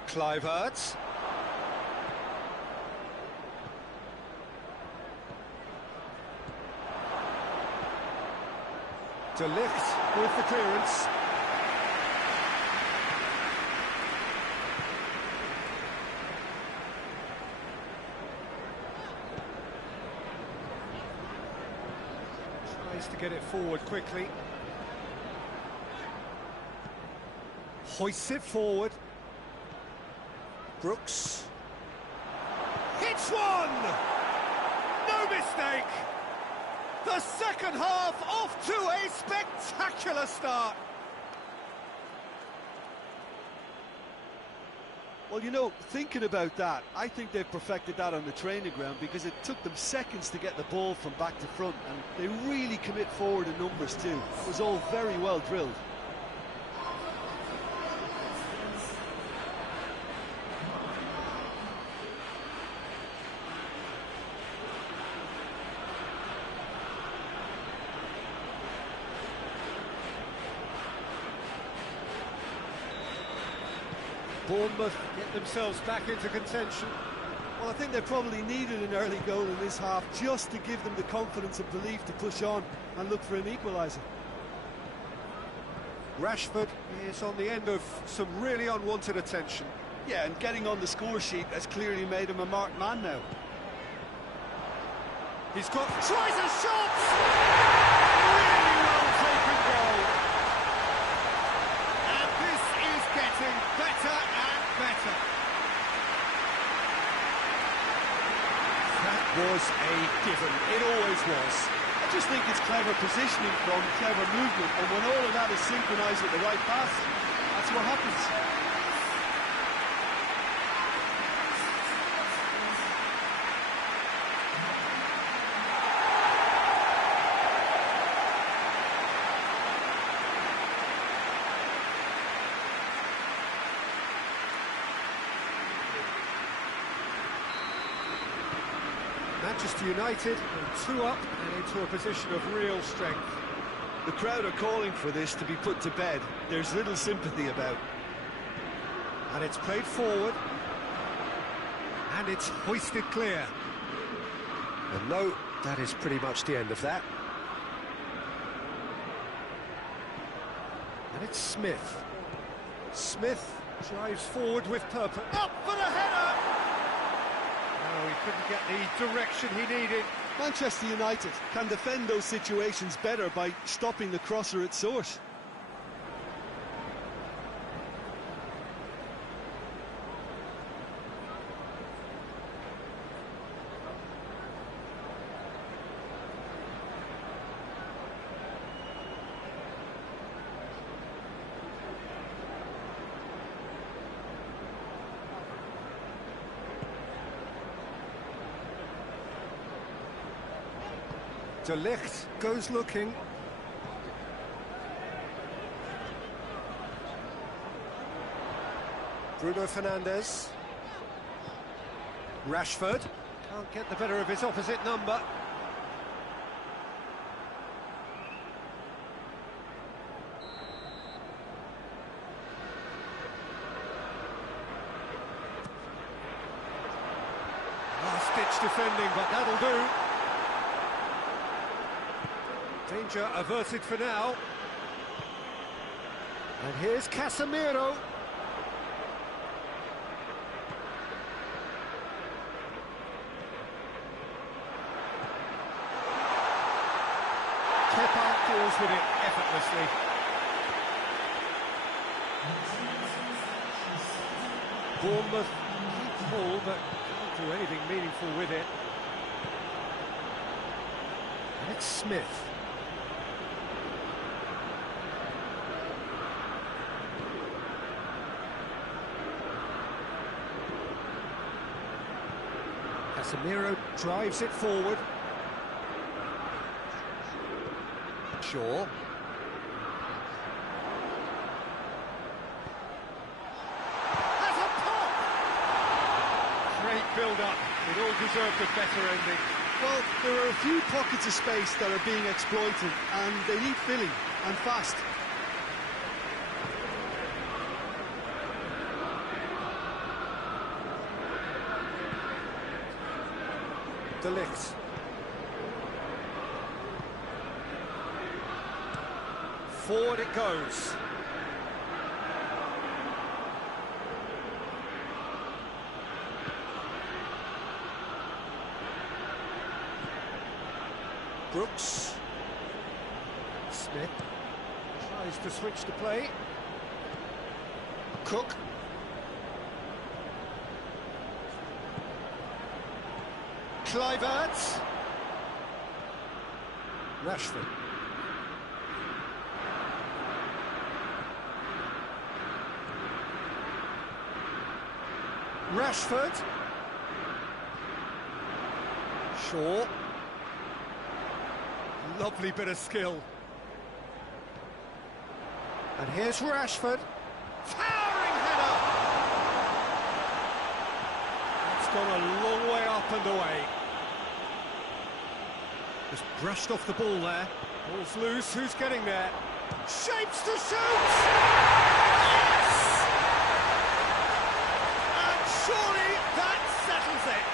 Kluivert. De Ligt with the clearance. To get it forward quickly. Hoists it forward. Brooks. Hits one! No mistake! The second half off to a spectacular start. Well, you know, thinking about that, I think they've perfected that on the training ground because it took them seconds to get the ball from back to front, and they really commit forward in numbers too. It was all very well drilled. Bournemouth get themselves back into contention. Well, I think they probably needed an early goal in this half just to give them the confidence and belief to push on and look for an equaliser. Rashford is on the end of some really unwanted attention. Yeah, and getting on the score sheet has clearly made him a marked man now. He's got... tries a shot! Really well taken goal. And this is getting better and better. That was a given. It always was. I just think it's clever positioning from clever movement, and when all of that is synchronised with the right pass, that's what happens. Manchester United are 2 up and into a position of real strength. The crowd are calling for this to be put to bed. There's little sympathy about. And it's played forward. And it's hoisted clear. And no, that is pretty much the end of that. And it's Smith. Smith drives forward with purpose. Up for the header! Oh, he couldn't get the direction he needed. Manchester United can defend those situations better by stopping the crosser at source. De Ligt goes looking. Bruno Fernandes. Rashford can't get the better of his opposite number. defending, but that'll do. Danger averted for now. And here's Casemiro. Kepa deals with it effortlessly. Bournemouth keep ball, but can't do anything meaningful with it. And it's Smith. Casemiro drives it forward. Shaw. Has a pop! Great build-up. It all deserved a better ending. Well, there are a few pockets of space that are being exploited, and they need filling, and fast. De Ligt. Forward it goes. Brooks. Smith tries to switch the play. Cook. Kluivert. Rashford. Rashford. Shaw. Lovely bit of skill. And here's Rashford. Towering header! It's gone a long way up and away. Just brushed off the ball there. Ball's loose, who's getting there? Shapes to shoot! Yes! And surely that settles it.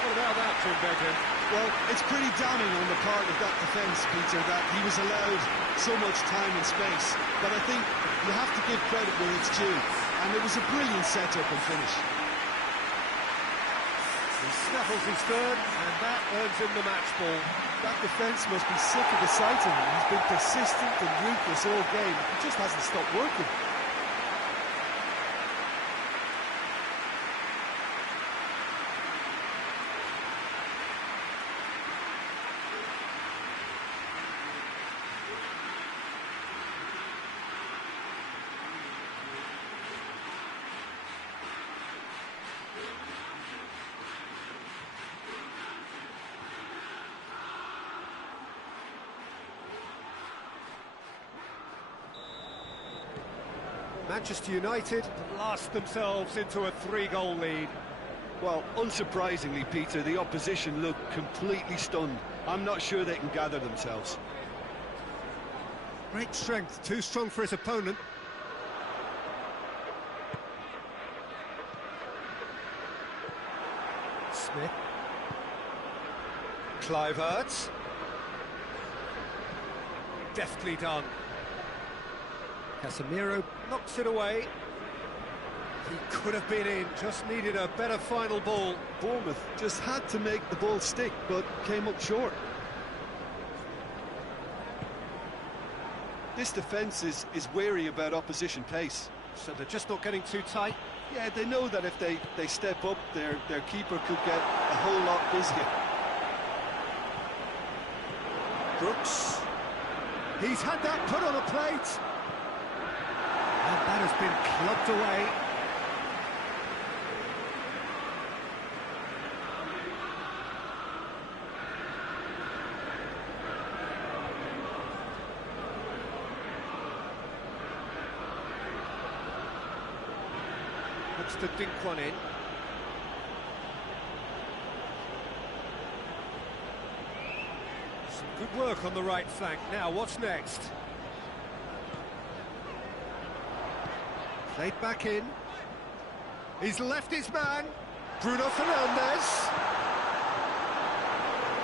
What about that, Jim Beglin? Well, it's pretty damning on the part of that defence, Peter, that he was allowed so much time and space. But I think you have to give credit where it's due. And it was a brilliant set-up and finish. He snaffles his third, and that earns him the match ball. That defence must be sick of the sight of him. He's been persistent and ruthless all game. He just hasn't stopped working. Manchester United blast themselves into a 3-goal lead. Well, unsurprisingly, Peter, the opposition look completely stunned. I'm not sure they can gather themselves. Great strength, too strong for his opponent. Smith. Kluivert. Deftly done. Casemiro knocks it away. He could have been in, just needed a better final ball. Bournemouth just had to make the ball stick, but came up short. This defence is wary about opposition pace. So they're just not getting too tight. Yeah, they know that if they step up, their keeper could get a whole lot busier. Brooks. He's had that put on a plate. And that has been clubbed away. Looks to dink one in. Some good work on the right flank. Now, what's next? Played back in. He's left his man. Bruno Fernandes.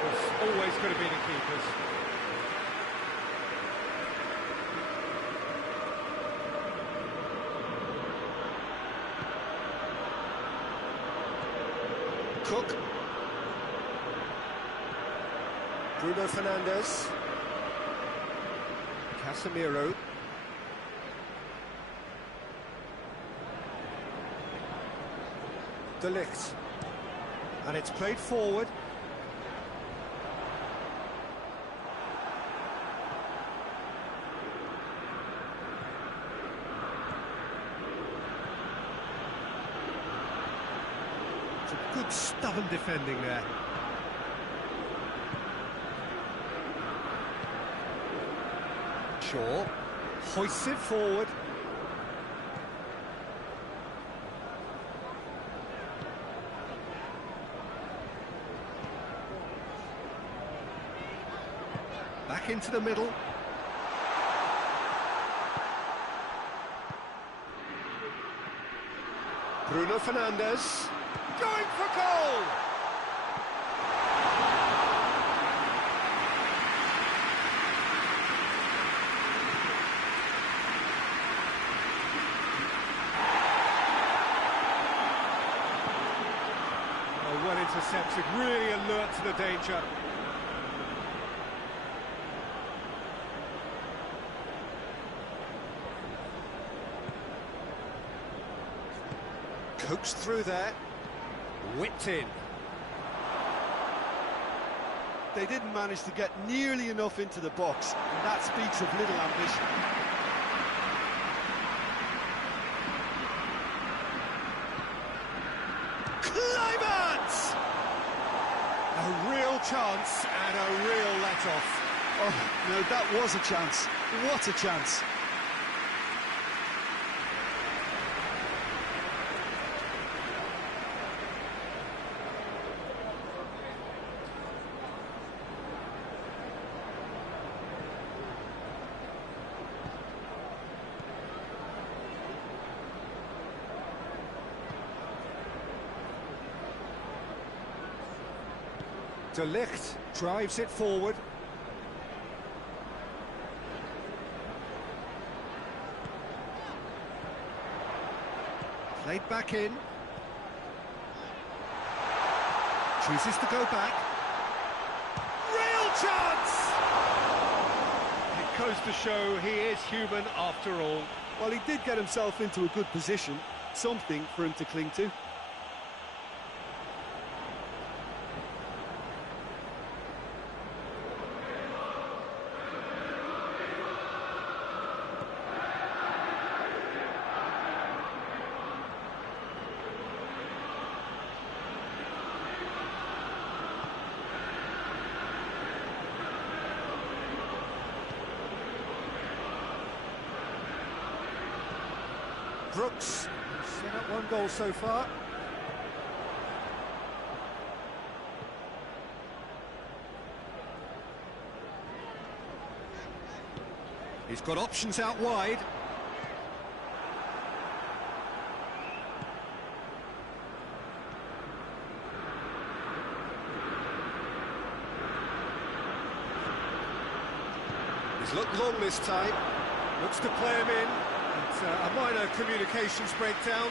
It's always going to be the keepers. Cook. Bruno Fernandes. Casemiro. De Ligt. And it's played forward. Some good stubborn defending there. Shaw hoists it forward. Back into the middle. Bruno Fernandes going for goal. Oh, well intercepted, really alert to the danger. Coaxed through there, whipped in. They didn't manage to get nearly enough into the box, and that speaks of little ambition. Climate! A real chance and a real let-off. Oh, no, that was a chance. What a chance. De Ligt drives it forward. Played back in. Chooses to go back. Real chance! It goes to show he is human after all. Well, he did get himself into a good position, something for him to cling to. Brooks set up one goal so far. He's got options out wide. He's looked long this time. Looks to play him in. It's a minor communications breakdown.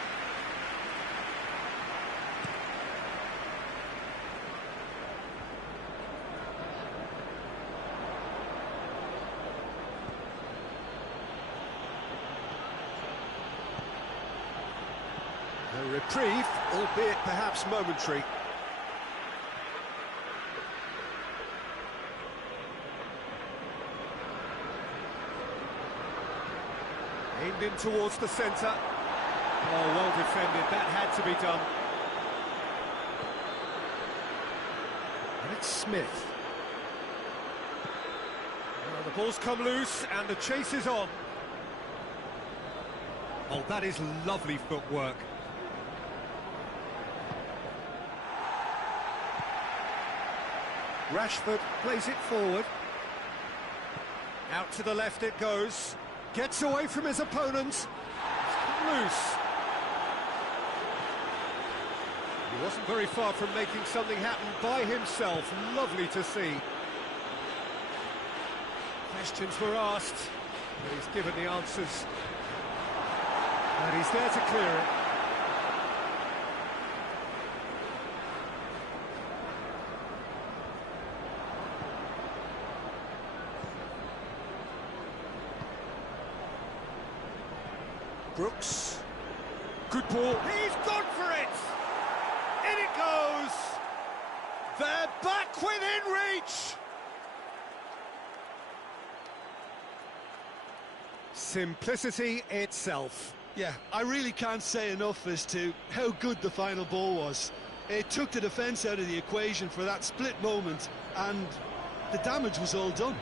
A reprieve, albeit perhaps momentary. Aimed in towards the centre. Oh, well defended. That had to be done. And it's Smith. Oh, the ball's come loose and the chase is on. Oh, that is lovely footwork. Rashford plays it forward. Out to the left it goes. Gets away from his opponents. Loose. He wasn't very far from making something happen by himself. Lovely to see. Questions were asked, but he's given the answers. And he's there to clear it. Brooks. Good ball. He's gone for it! In it goes! They're back within reach! Simplicity itself. Yeah, I really can't say enough as to how good the final ball was. It took the defence out of the equation for that split moment, and the damage was all done.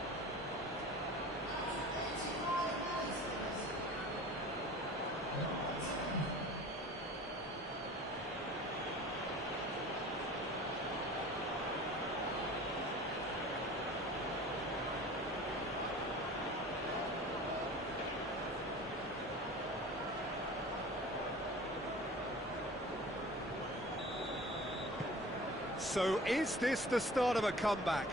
So is this the start of a comeback?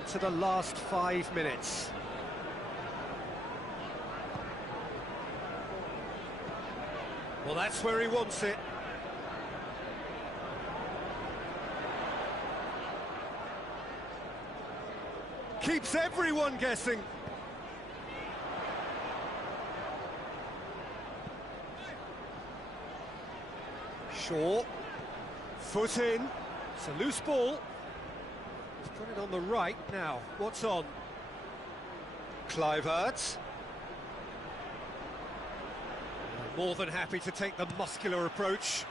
Into the last 5 minutes. Well, that's where he wants it. Keeps everyone guessing. Shaw, foot in, it's a loose ball. He's put it on the right now. What's on? Kluivert. More than happy to take the muscular approach.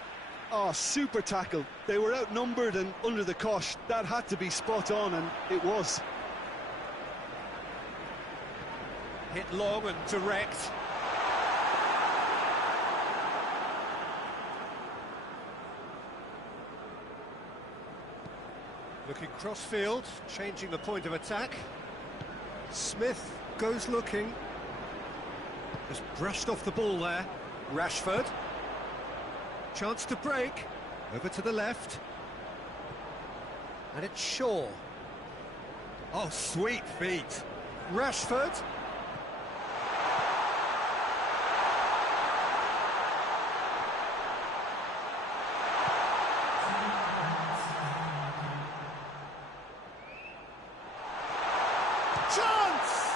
Oh, super tackle. They were outnumbered and under the cosh. That had to be spot on, and it was. Hit long and direct. Looking cross-field, changing the point of attack. Smith goes looking. Just brushed off the ball there. Rashford. Chance to break. Over to the left. And it's Shaw. Oh, sweet feet. Rashford. Chance!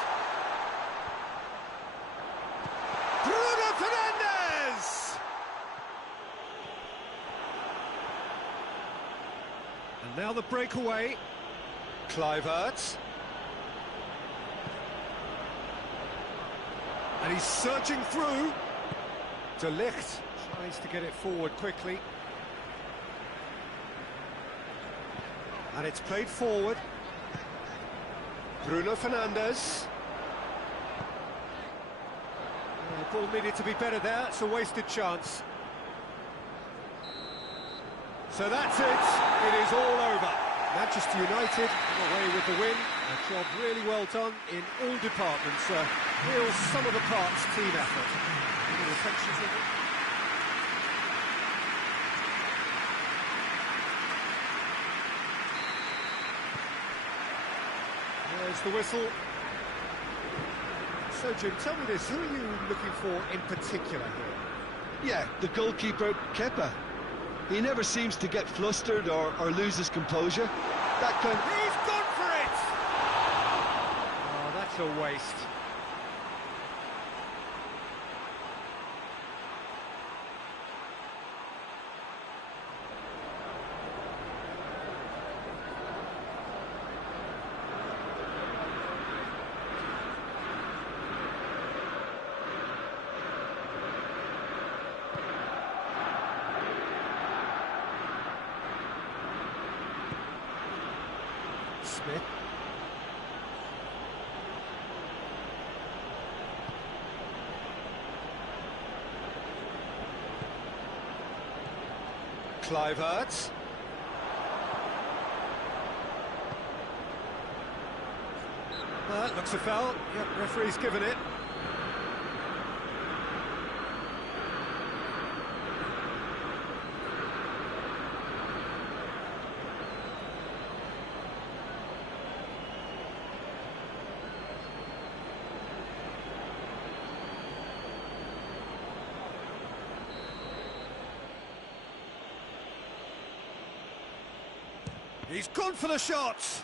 Bruno Fernandes! And now the breakaway. Kluivert. And he's surging through. De Ligt tries to get it forward quickly. And it's played forward. Bruno Fernandes. The ball needed to be better there, it's a wasted chance. So that's it, it is all over. Manchester United away with the win. A job really well done in all departments. Real sum of the parts team effort. Any reflections of it? There's the whistle. So, Jim, tell me this, who are you looking for in particular here? Yeah, the goalkeeper, Kepa. He never seems to get flustered or lose his composure. That kind of... He's gone for it! Oh, that's a waste. Smith. Kluivert. Looks a foul. Yep, referee's given it. He's gone for the shots.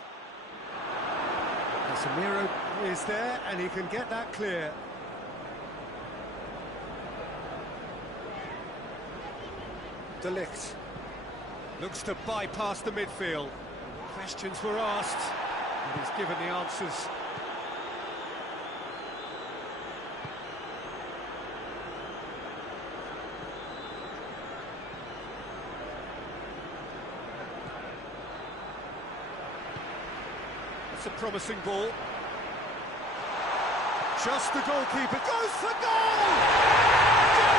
Casemiro is there, and he can get that clear. De Ligt looks to bypass the midfield. Questions were asked, and he's given the answers. It's a promising ball. Just the goalkeeper goes for goal! Goal!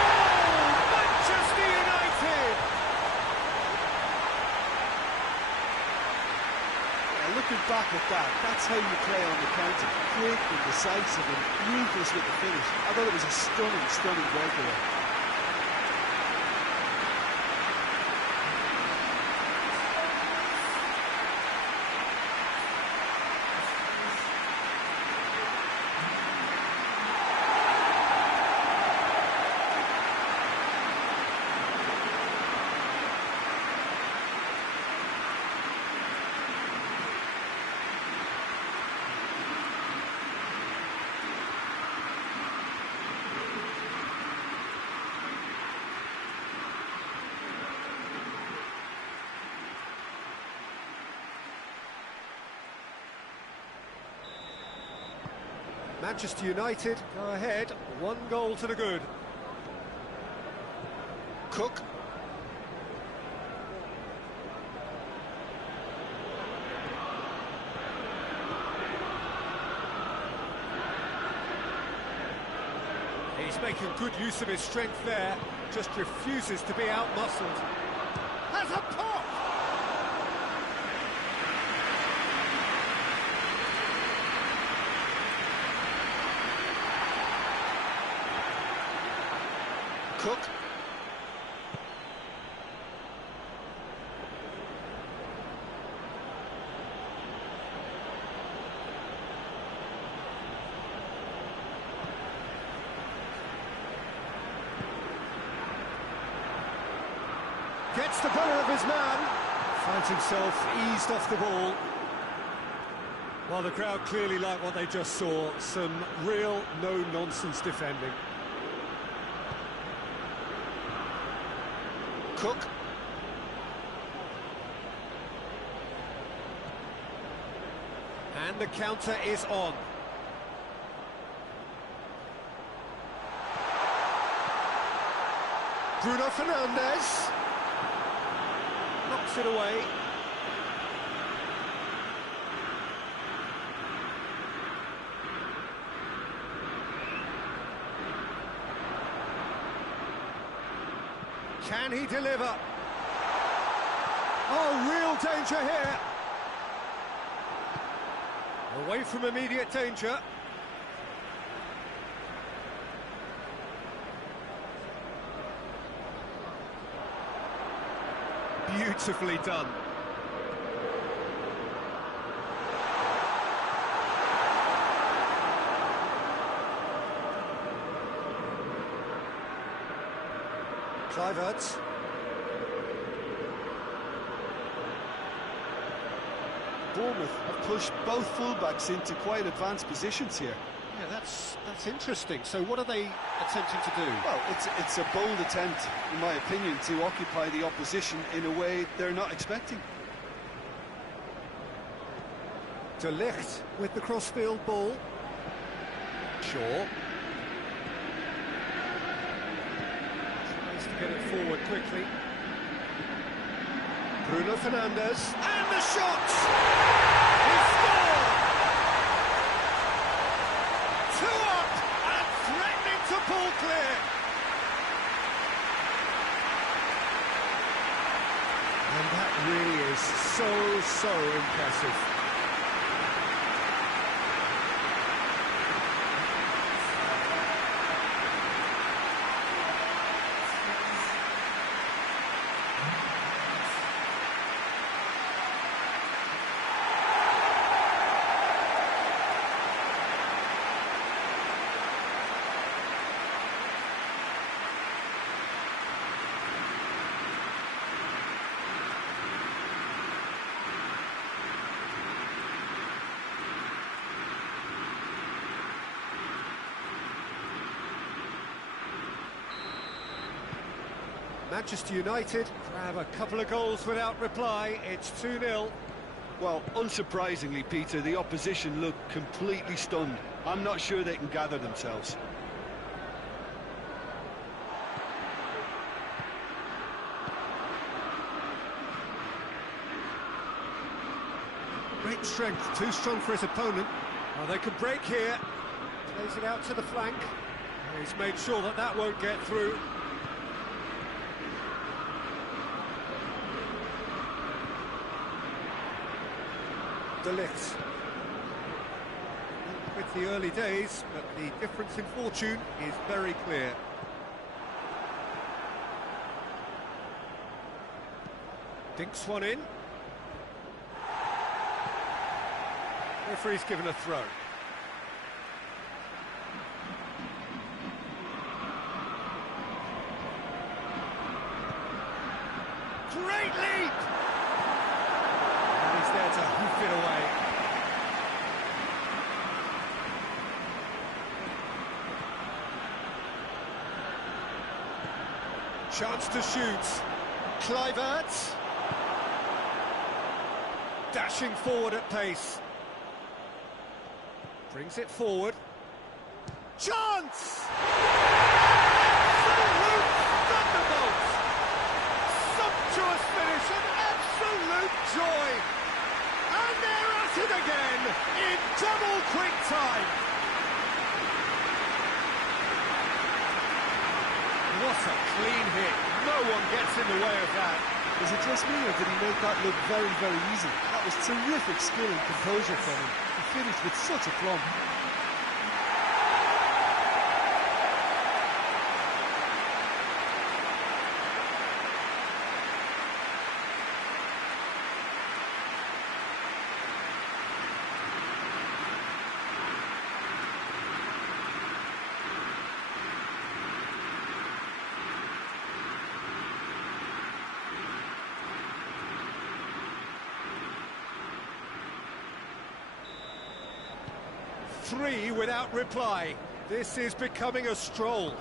Manchester United! Now looking back at that, that's how you play on the counter. Quick and decisive and ruthless with the finish. I thought it was a stunning breakaway. Manchester United go ahead, 1 goal to the good. Cook. He's making good use of his strength there, just refuses to be out-muscled. Has a pop! Cook. Gets the better of his man. Finds himself eased off the ball. While the crowd clearly like what they just saw, some real no-nonsense defending. Cook. And the counter is on. Bruno Fernandes knocks it away. Can he deliver? Oh, real danger here. Away from immediate danger. Beautifully done. Kluivert. Bournemouth have pushed both fullbacks into quite advanced positions here. Yeah, that's interesting. So what are they attempting to do? Well, it's a bold attempt, in my opinion, to occupy the opposition in a way they're not expecting. De Ligt with the crossfield ball. Shaw. Tries to get it forward quickly. Bruno Fernandes. And the shot! He scored! 2 up and threatening to pull clear. And that really is so impressive. Manchester United grab a couple of goals without reply. It's 2-0. Well, unsurprisingly, Peter, the opposition look completely stunned. I'm not sure they can gather themselves. Great strength, too strong for his opponent. Oh, they can break here. Plays it out to the flank. He's made sure that that won't get through. De Ligt. With the early days, but the difference in fortune is very clear. Dinks one in. Referee's given a throw. Great leap! And he's there to hoof it away. Chance to shoot. Kluivert. Dashing forward at pace. Brings it forward. Chance! Absolute thunderbolt! Sumptuous finish and absolute joy! And they're at it again in double quick time! What a clean hit. No one gets in the way of that. Is it just me, or did he make that look very, very easy? That was terrific skill and composure from him. He finished with such a plumb. Three without reply. This is becoming a stroll.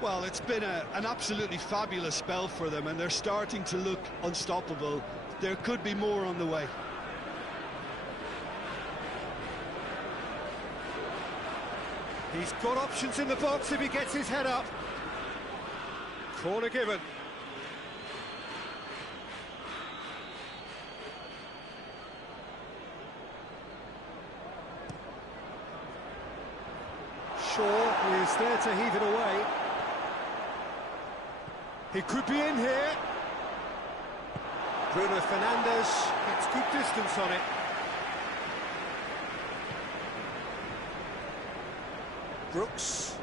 Well, it's been an absolutely fabulous spell for them, and they're starting to look unstoppable. There could be more on the way. He's got options in the box if he gets his head up. Corner given. Shaw is there to heave it away. He could be in here. Bruno Fernandes gets good distance on it. Brooks.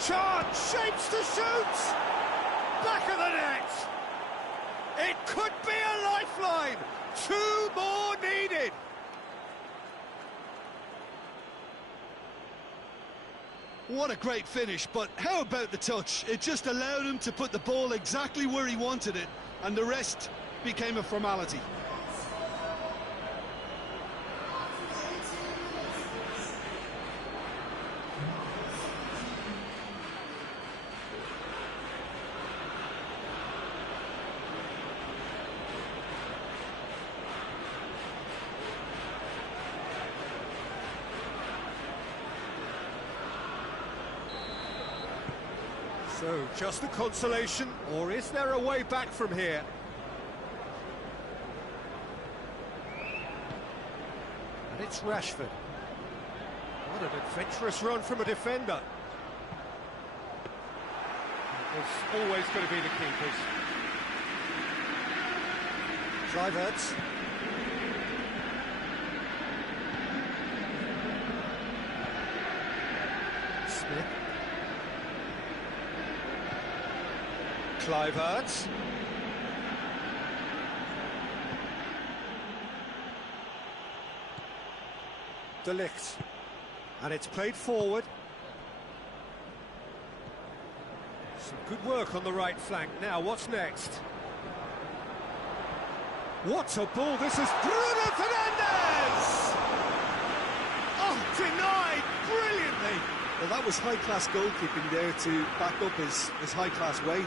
Chance, shapes to shoot! Back of the net! It could be a lifeline! 2 more needed! What a great finish, but how about the touch? It just allowed him to put the ball exactly where he wanted it, and the rest became a formality. So, just a consolation, or is there a way back from here? And it's Rashford. What an adventurous run from a defender. It was always going to be the keepers. Kluivert. Smith. Kluivert. De Ligt. And it's played forward. Some good work on the right flank. Now, what's next? What a ball, this is Bruno Fernandes! Oh, denied brilliantly! Well, that was high-class goalkeeping there to back up his high-class wage.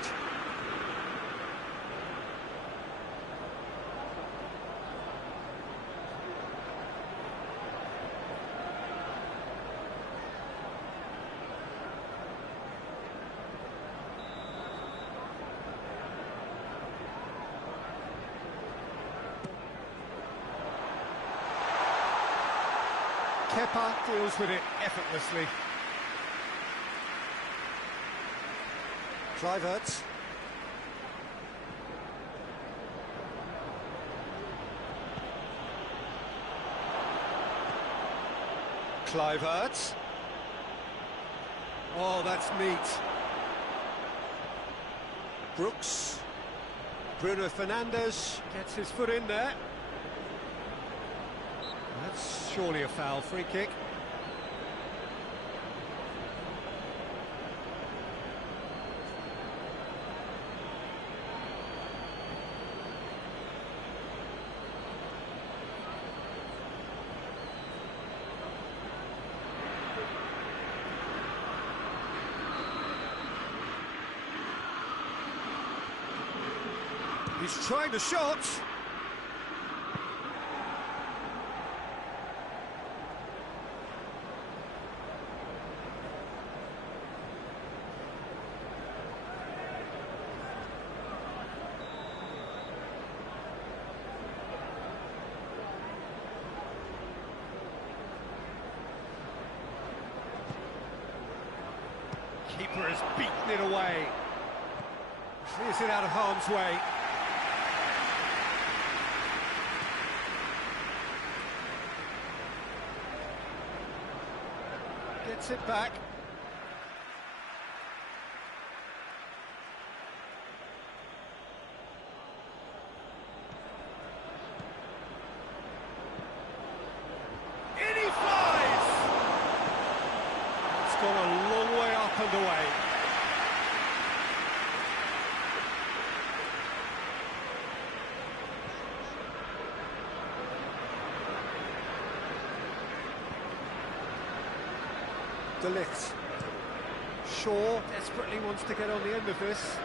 Kepa deals with it effortlessly. Kluivert. Kluivert. Oh, that's neat. Brooks. Bruno Fernandes gets his foot in there. That's surely a foul, free kick. He's trying the shot. Keeper has beaten it away. Clears it out of harm's way. Gets it back. In he flies! It's gone a long way up and away. De Ligt. Shaw desperately wants to get on the end of this.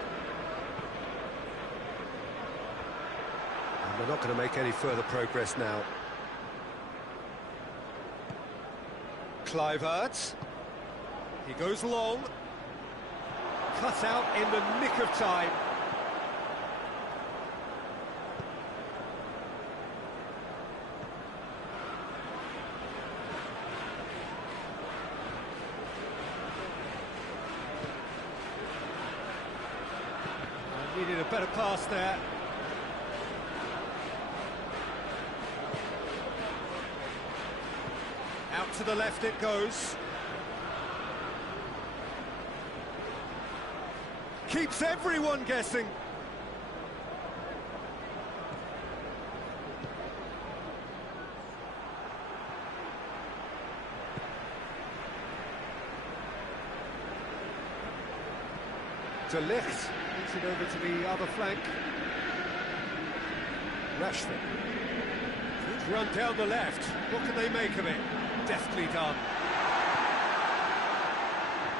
And they're not going to make any further progress now. Kluivert. He goes long. Cut out in the nick of time. Needed a better pass there. Out to the left it goes. Keeps everyone guessing. De Ligt. It over to the other flank. Rashford. Good run down the left. What can they make of it? Deftly done.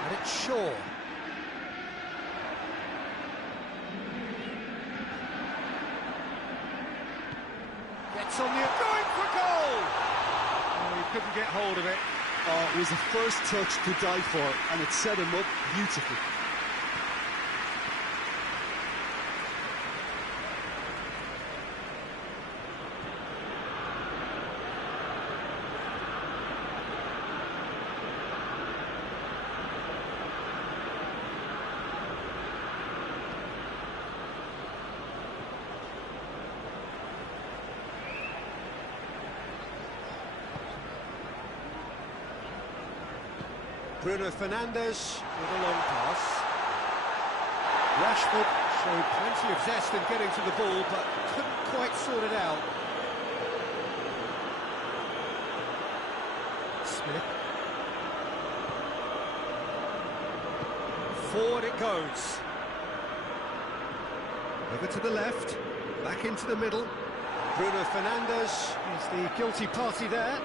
And it's Shaw. Gets on the... going for goal! Oh, he couldn't get hold of it. Oh, it was the first touch to die for, and it set him up beautifully. Bruno Fernandes with a long pass. Rashford showed plenty of zest in getting to the ball, but couldn't quite sort it out. Smith. Forward it goes. Over to the left, back into the middle. Bruno Fernandes is the guilty party there.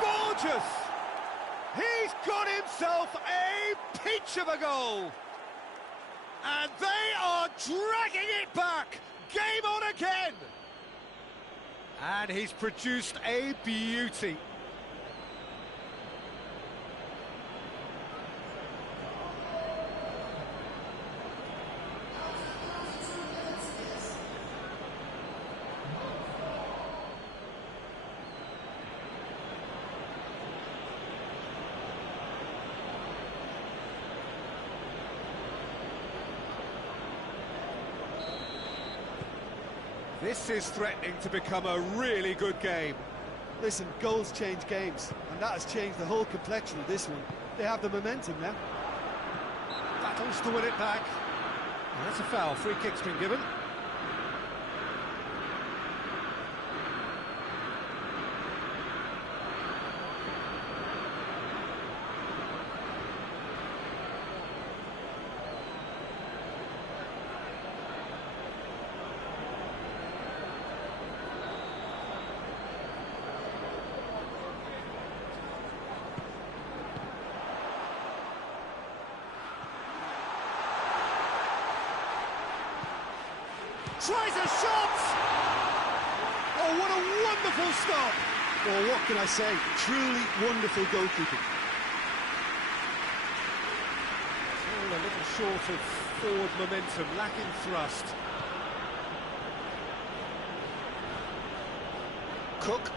Gorgeous! He's got himself a peach of a goal! And they are dragging it back! Game on again! And he's produced a beauty. This is threatening to become a really good game. Listen, goals change games, and that has changed the whole complexion of this one. They have the momentum now. Battles to win it back. And that's a foul. Free kick's been given. Tries a shot! Oh, what a wonderful stop! Well, what can I say? Truly wonderful goalkeeping. All a little short of forward momentum, lacking thrust. Cook.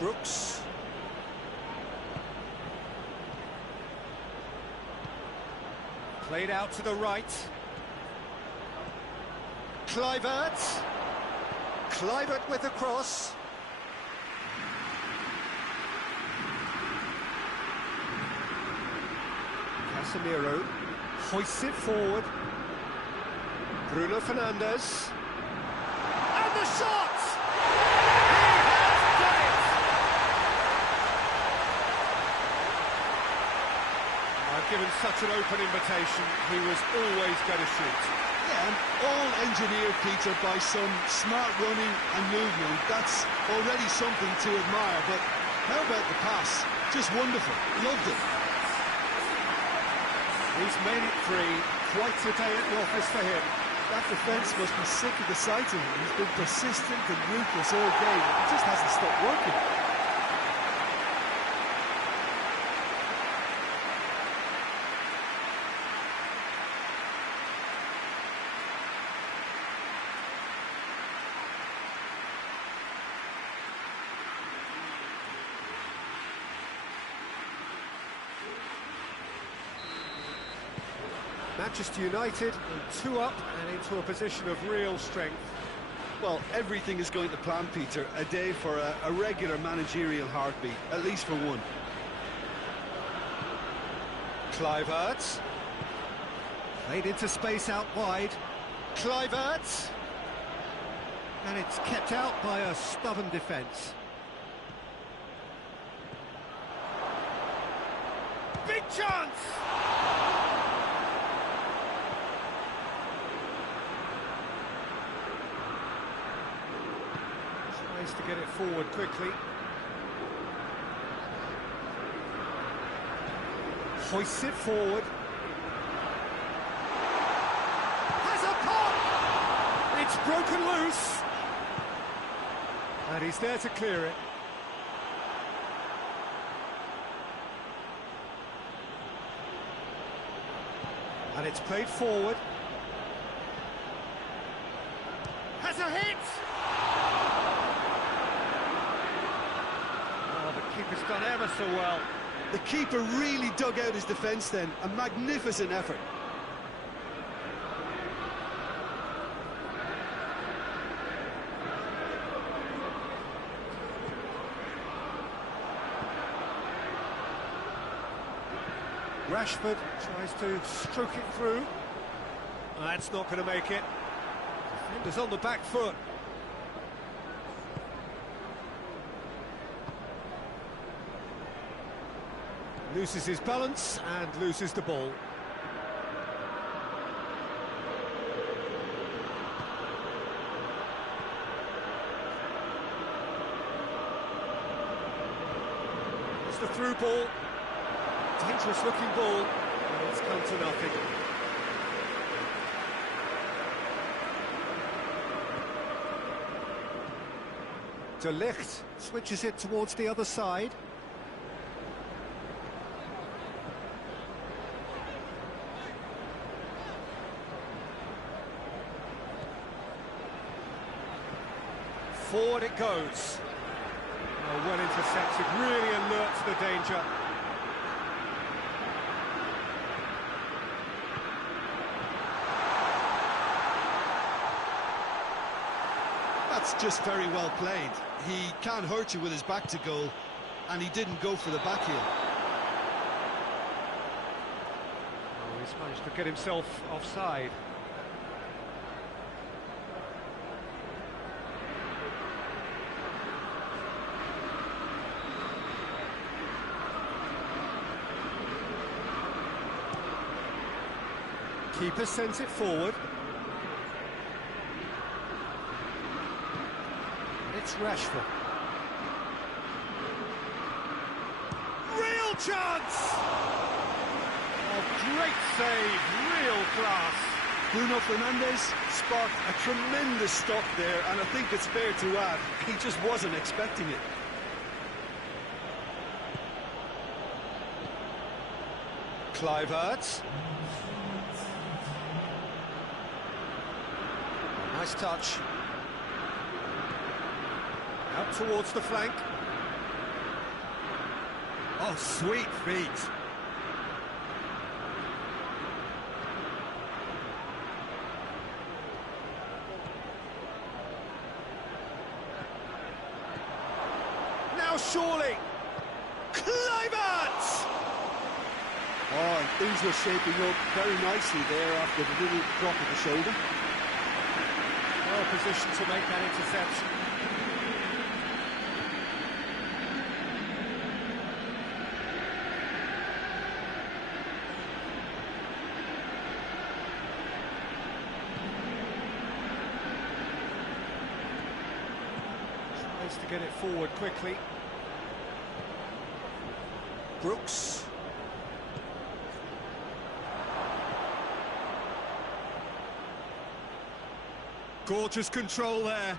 Brooks. Played out to the right. Kluivert. Kluivert with the cross. Casemiro hoists it forward. Bruno Fernandes. And the shot! He has done it! I've given such an open invitation, he was always going to shoot. Yeah, and all engineered, Peter, by some smart running and movement. That's already something to admire, but how about the pass? Just wonderful. Loved it. He's made it three. Quite a day at the office for him. That defence must be sick of the sight of him. He's been persistent and ruthless all game. He just hasn't stopped working. Manchester United 2 up and into a position of real strength. Well, everything is going to plan, Peter. A day for a regular managerial heartbeat, at least for one. Kluivert. Played into space out wide. Kluivert. And it's kept out by a stubborn defence. Big chance! To get it forward quickly. Hoists it forward. Has a pop! It's broken loose. And he's there to clear it. And it's played forward. Has a hit! Keeper's done ever so well. The keeper really dug out his defence then. A magnificent effort. Rashford tries to stroke it through. That's not going to make it. Defender's on the back foot. Loses his balance and loses the ball. It's the through ball. Dangerous looking ball. And it's come to nothing. De Ligt switches it towards the other side. Forward it goes. Oh, well intercepted, really alert to the danger. That's just very well played. He can't hurt you with his back to goal, and he didn't go for the back heel. Oh, he's managed to get himself offside. Keeper sends it forward. It's Rashford. Real chance! Oh, great save, real class. Bruno Fernandes sparked a tremendous stop there, and I think it's fair to add, he just wasn't expecting it. Kluivert. Nice touch. Out towards the flank. Oh, sweet feet. Now surely. Kluivert! Oh, and things were shaping up very nicely there after the little drop of the shoulder. Well positioned to make that interception. Tries to get it forward quickly. Brooks. Gorgeous control there.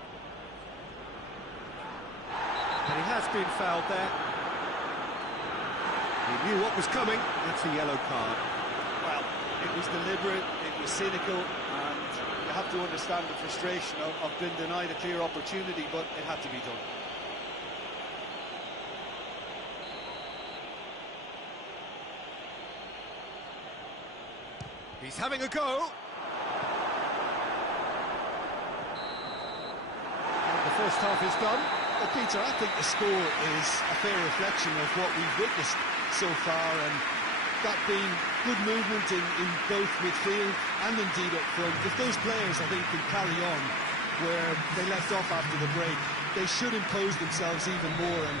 And he has been fouled there. He knew what was coming. That's a yellow card. Well, it was deliberate, it was cynical, and you have to understand the frustration of being denied a clear opportunity, but it had to be done. He's having a go. The first half is done. Well, Peter, I think the score is a fair reflection of what we've witnessed so far, and that being good movement in both midfield and indeed up front. If those players, I think, can carry on where they left off after the break, they should impose themselves even more, and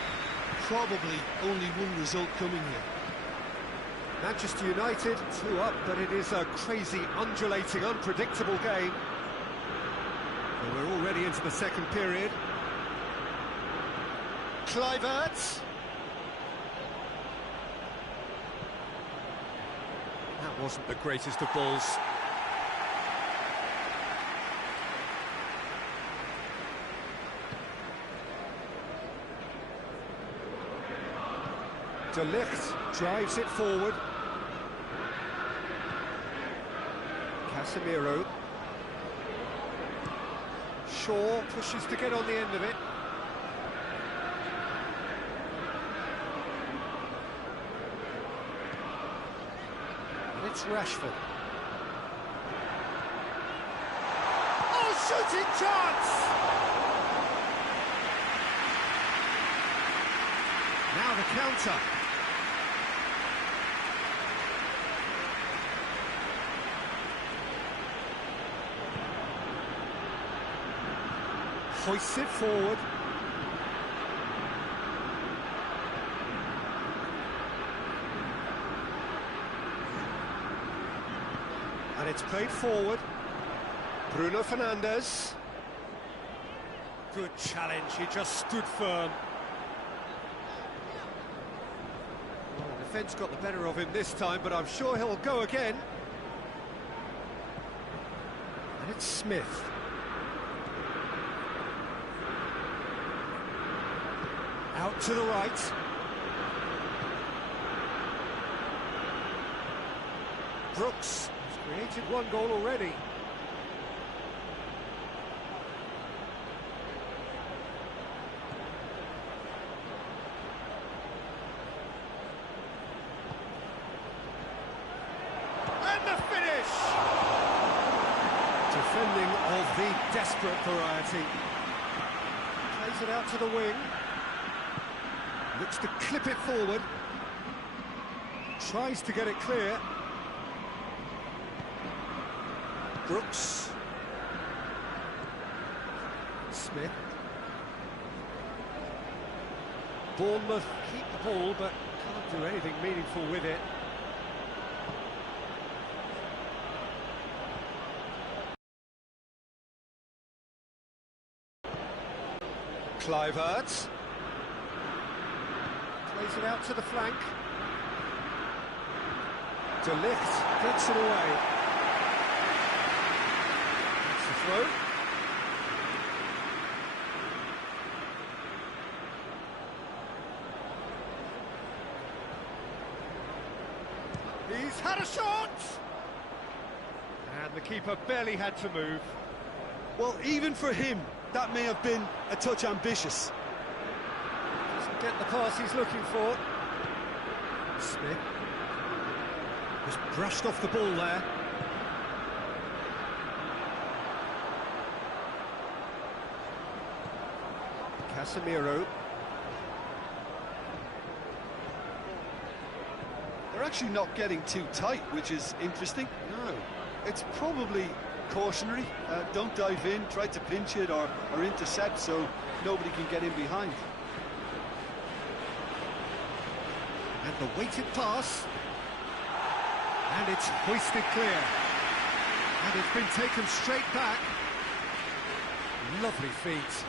probably only one result coming here. Manchester United 2 up, but it is a crazy, undulating, unpredictable game. Well, we're already into the second period. Kluivert. That wasn't the greatest of balls. De Ligt drives it forward. Casemiro. Shaw pushes to get on the end of it. And it's Rashford. Oh, shooting chance! Now the counter. Hoists it forward. And it's played forward. Bruno Fernandes. Good challenge, he just stood firm. Well, the defence got the better of him this time, but I'm sure he'll go again. And it's Smith. Out to the right. Brooks has created one goal already. And the finish! Defending of the desperate variety. Plays it out to the wing. Looks to clip it forward. Tries to get it clear. Brooks. Smith. Bournemouth keep the ball, but can't do anything meaningful with it. Kluivert. Plays it out to the flank. De Ligt gets it away. That's the throw. He's had a shot! And the keeper barely had to move. Well, even for him, that may have been a touch ambitious. Doesn't get the pass he's looking for. Smith just brushed off the ball there. Casemiro. They're actually not getting too tight, which is interesting. No. It's probably cautionary. Don't dive in, try to pinch it or intercept so nobody can get in behind. And the weighted pass. And it's hoisted clear. And it's been taken straight back. Lovely feet.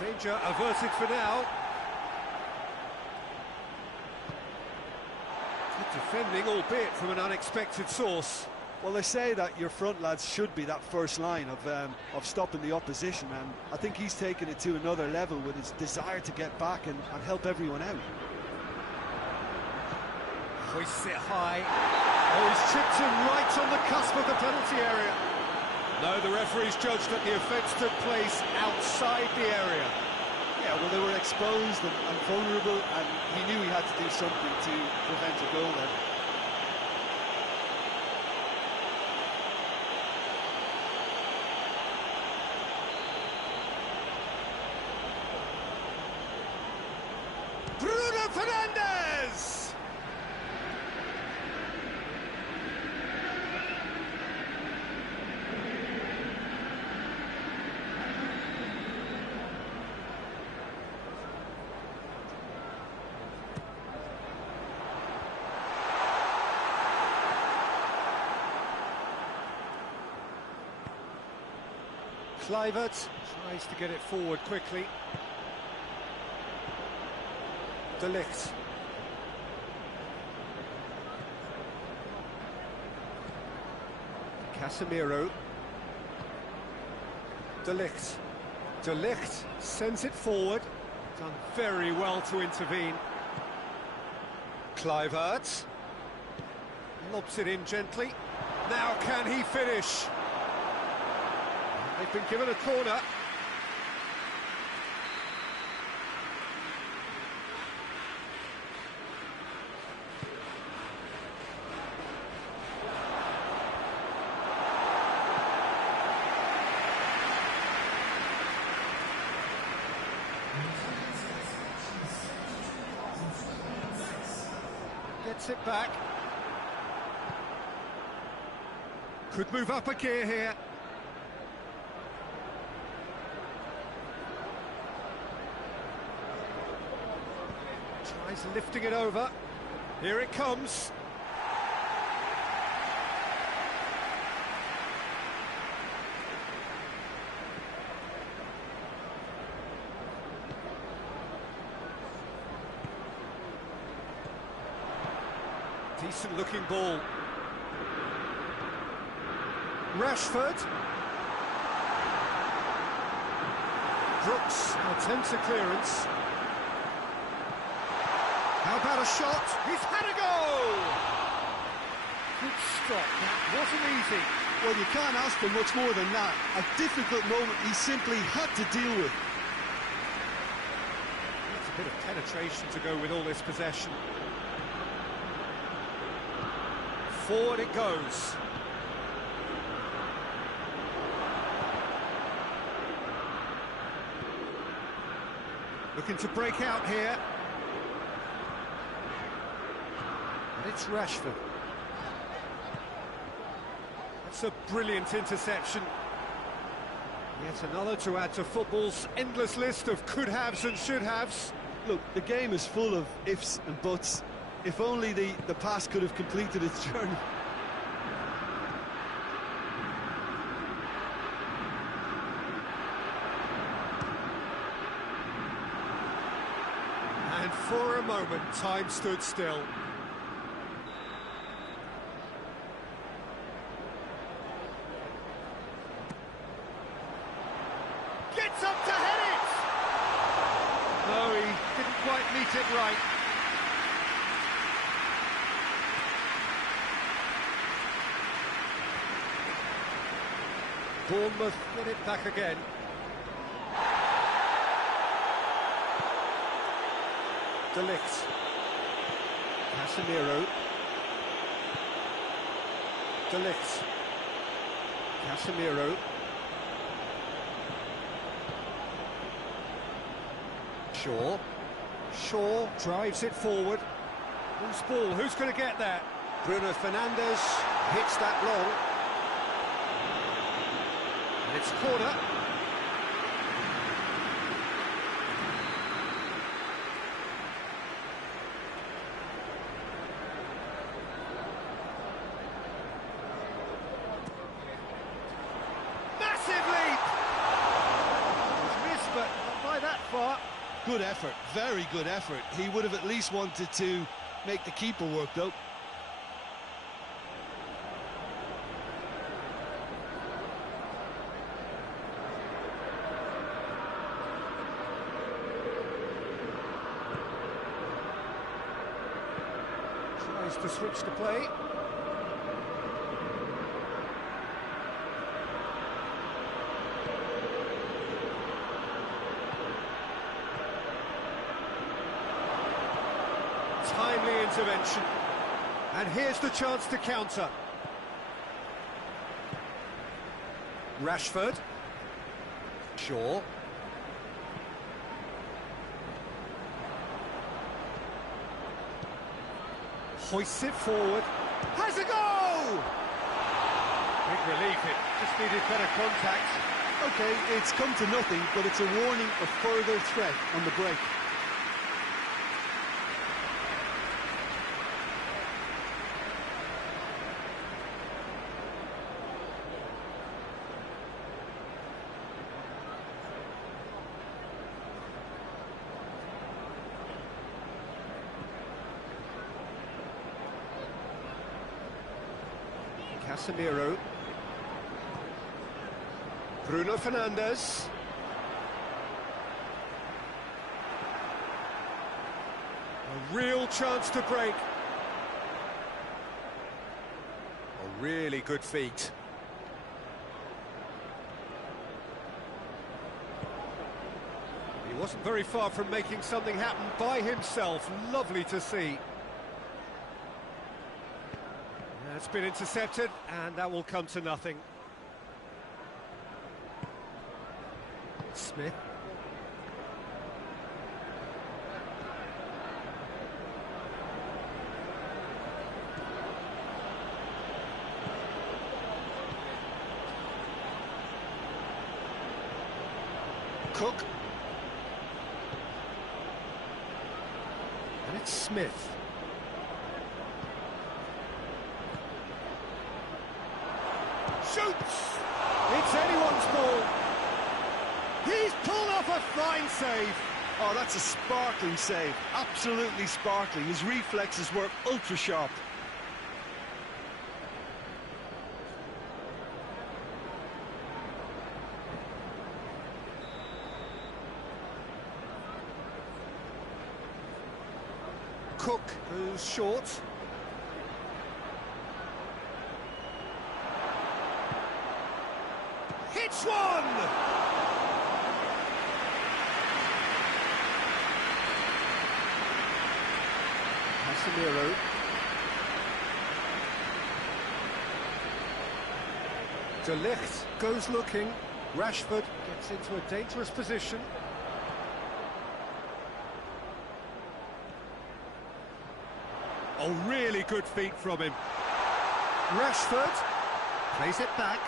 Danger averted for now. Good defending, albeit from an unexpected source. Well, they say that your front lads should be that first line of stopping the opposition, and I think he's taken it to another level with his desire to get back and help everyone out. Hoists it high. Oh, he's chipped him right on the cusp of the penalty area. No, the referee's judged that the offence took place outside the area. Yeah, well, they were exposed and vulnerable, and he knew he had to do something to prevent a goal then. Bruno Fernandes! Kluivert tries to get it forward quickly. De Ligt. Casemiro. De Ligt. De Ligt sends it forward. Done very well to intervene. Kluivert. Lobs it in gently. Now can he finish? They've been given a corner. Gets it back. Could move up a gear here. Tries lifting it over. Here it comes. Decent looking ball. Rashford. Brooks attempts a clearance. How about a shot? He's had a goal! Good stop, that wasn't easy. Well, you can't ask for much more than that. A difficult moment he simply had to deal with. That's a bit of penetration to go with all this possession. Forward it goes. Looking to break out here. And it's Rashford. That's a brilliant interception. Yet another to add to football's endless list of could-haves and should-haves. Look, the game is full of ifs and buts. If only the pass could have completed its journey. And for a moment, time stood still. Gets up to head it! No, he didn't quite meet it right. Bournemouth get it back again. De Ligt. Casemiro. De Ligt. Casemiro. Shaw. Shaw drives it forward. Who's ball? Who's going to get that? Bruno Fernandes hits that long. And it's corner. Massive leap! It was missed, but not by that far. Good effort, very good effort. He would have at least wanted to make the keeper work, though. Tries to switch the play. Timely intervention. And here's the chance to counter. Rashford. Shaw. Hoists it forward. Has a goal! Big relief, it just needed better contact. Okay, it's come to nothing, but it's a warning of further threat on the break. Casemiro. Bruno Fernandes. A real chance to break. A really good feat. He wasn't very far from making something happen by himself. Lovely to see. It's been intercepted, and that will come to nothing. Smith. Cook. And it's Smith. Shoots! It's anyone's ball. He's pulled off a fine save. Oh, that's a sparkling save. Absolutely sparkling. His reflexes were ultra sharp. Cook goes short. Hits one! Casemiro. De Ligt goes looking. Rashford gets into a dangerous position. Oh, really good feet from him. Rashford plays it back.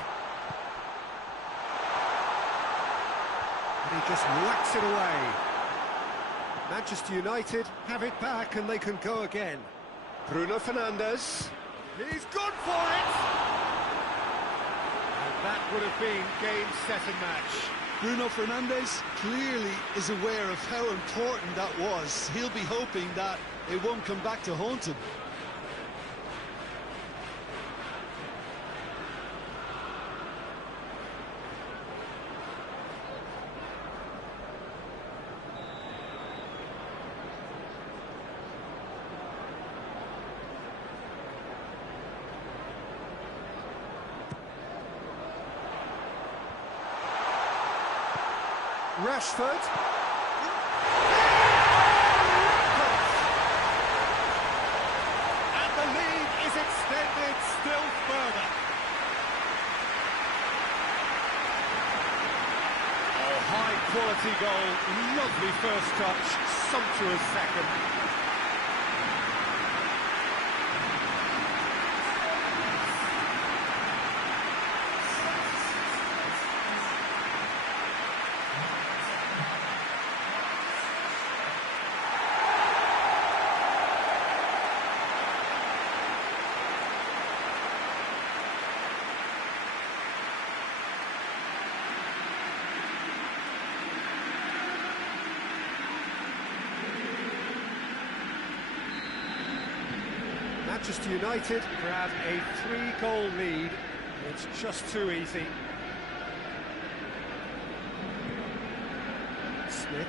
And he just whacks it away. Manchester United have it back and they can go again. Bruno Fernandes. He's gone for it! And that would have been game, set and match. Bruno Fernandes clearly is aware of how important that was. He'll be hoping that it won't come back to haunt him. Rashford. And the lead is extended still further. Oh, high quality goal, lovely first touch, sumptuous second. Manchester United grab a 3-goal lead. It's just too easy. Smith.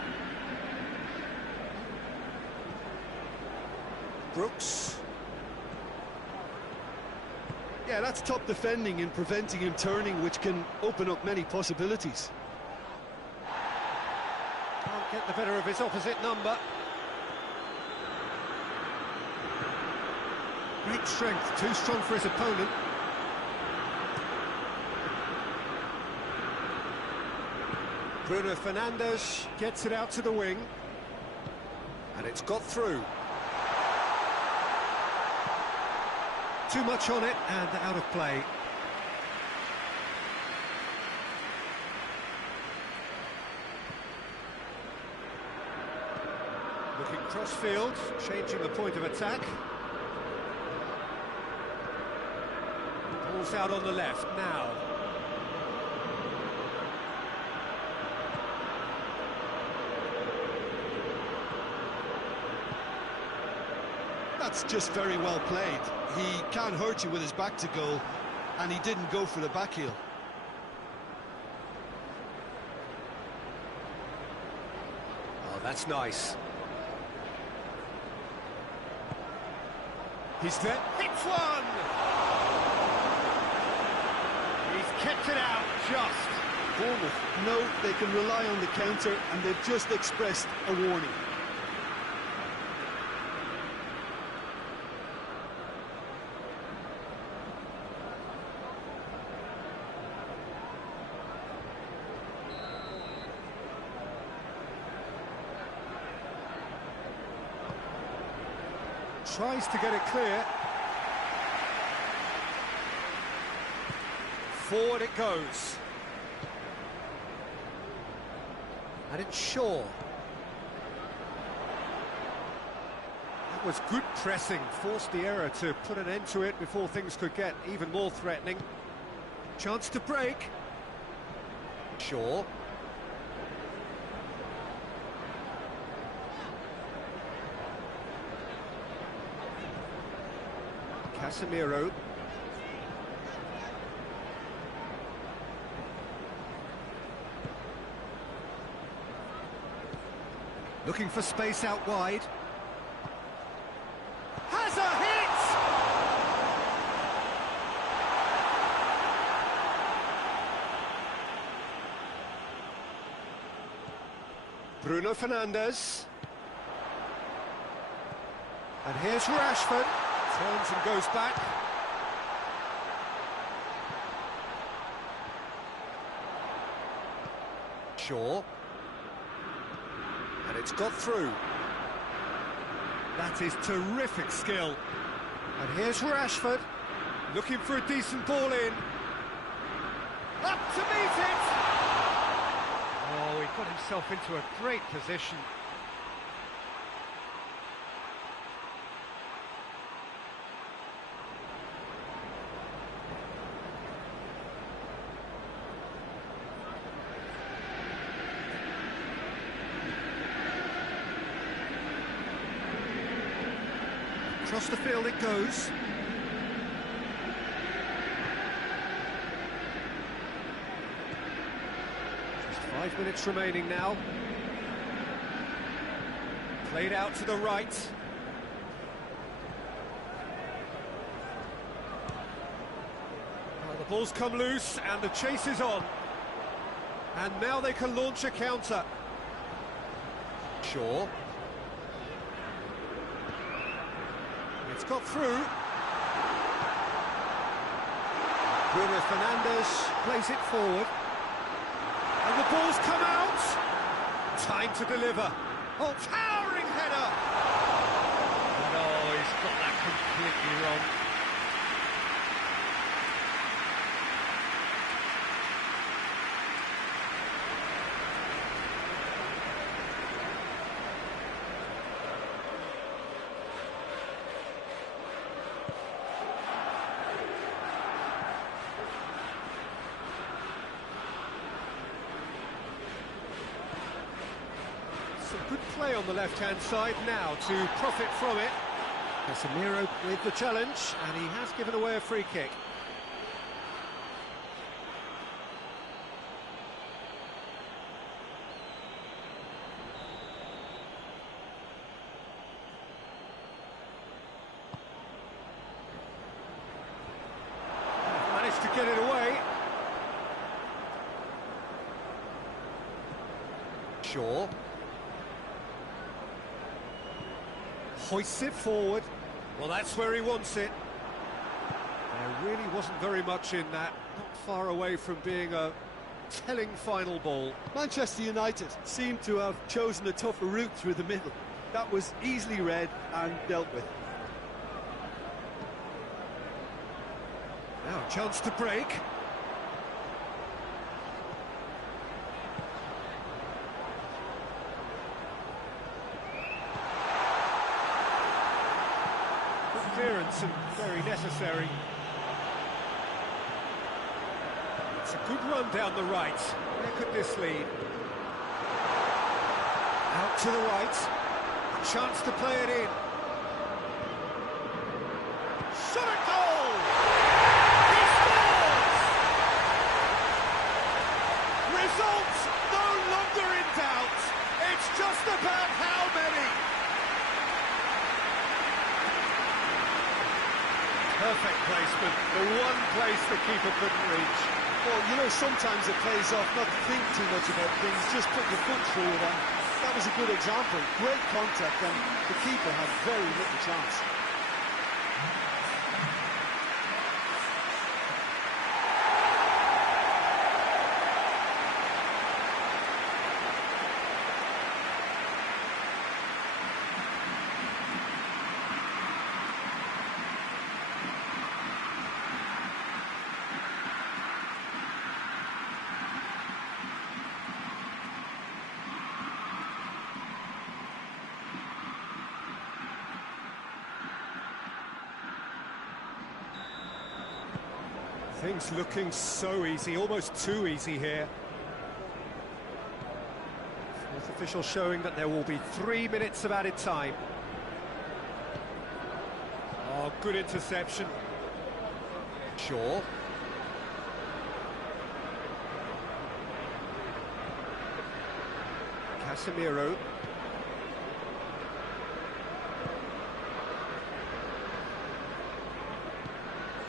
Brooks. Yeah, that's top defending and preventing him turning, which can open up many possibilities. Can't get the better of his opposite number. Great strength, too strong for his opponent. Bruno Fernandes gets it out to the wing. And it's got through. Too much on it and out of play. Looking cross-field, changing the point of attack. Ball's out on the left now. That's just very well played. He can't hurt you with his back to goal, and he didn't go for the back heel. Oh, that's nice. He's there. Hits one! He's kept it out, just. Bournemouth know they can rely on the counter, and they've just expressed a warning. Tries to get it clear. Forward it goes. And it's Shaw. That was good pressing, forced the error to put an end to it before things could get even more threatening. Chance to break. Shaw. Casemiro. Looking for space out wide. Has a hit! Bruno Fernandes. And here's Rashford. Turns and goes back. Shaw. And it's got through. That is terrific skill. And here's Rashford, looking for a decent ball in. Up to meet it! Oh, he got himself into a great position. Across the field it goes. Just 5 minutes remaining now. Played out to the right. Well, the ball's come loose and the chase is on. And now they can launch a counter. Shaw. It's got through. Bruno Fernandes plays it forward. And the ball's come out. Time to deliver. Oh, towering header! No, he's got that completely wrong. Some good play on the left-hand side now to profit from it. Casemiro with the challenge, and he has given away a free kick. Managed to get it away. Shaw. Hoists it forward. Well, that's where he wants it. There really wasn't very much in that. Not far away from being a telling final ball. Manchester United seemed to have chosen a tougher route through the middle. That was easily read and dealt with. Now, chance to break. Clearance and very necessary. It's a good run down the right. Where could this lead? Out to the right. A chance to play it in. Shot a goal! He scores! Results no longer in doubt. It's just about how many. Perfect placement, the one place the keeper couldn't reach. Well, you know, sometimes it pays off not to think too much about things, just put your foot through it, and that was a good example. Great contact, and the keeper had very little chance. Things looking so easy, almost too easy here. Fourth official showing that there will be 3 minutes of added time. Oh, good interception. Shaw. Casemiro.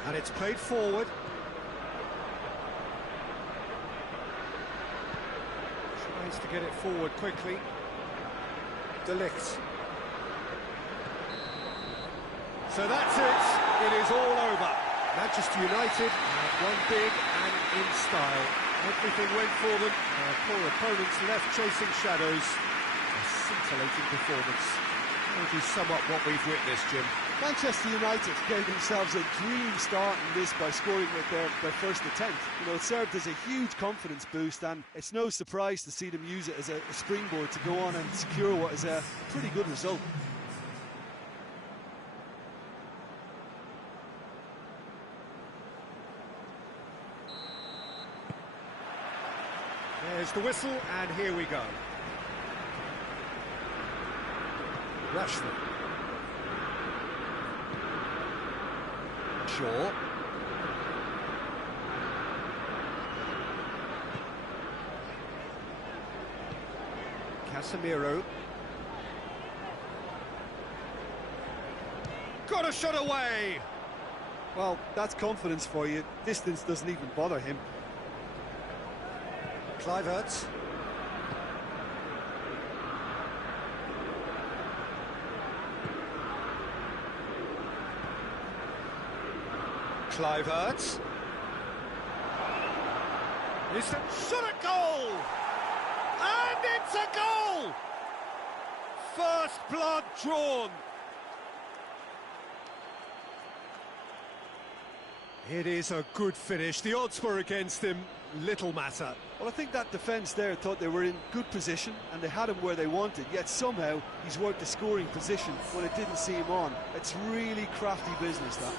And it's played forward. Tries to get it forward quickly. De Ligt. So that's it. It is all over. Manchester United won big and in style. Everything went for them. Poor opponents left chasing shadows. A scintillating performance. How would you sum up what we've witnessed, Jim? Manchester United gave themselves a dream start in this by scoring with their first attempt. You know, it served as a huge confidence boost, and it's no surprise to see them use it as a springboard to go on and secure what is a pretty good result. There's the whistle, and here we go. Rashford. Shaw. Casemiro. Got a shot away! Well, that's confidence for you. Distance doesn't even bother him. Kluivert. Kluivert. It's a shot at goal! And it's a goal! First blood drawn. It is a good finish. The odds were against him. Little matter. Well, I think that defence there thought they were in good position and they had him where they wanted, yet somehow he's worked the scoring position when it didn't see him on. It's really crafty business, that.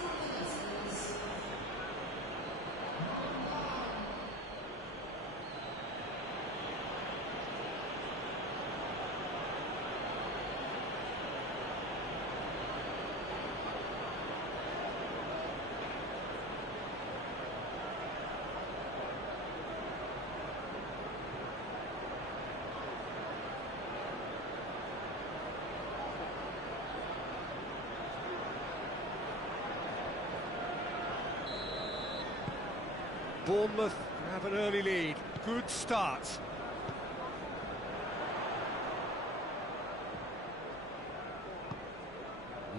Bournemouth have an early lead. Good start.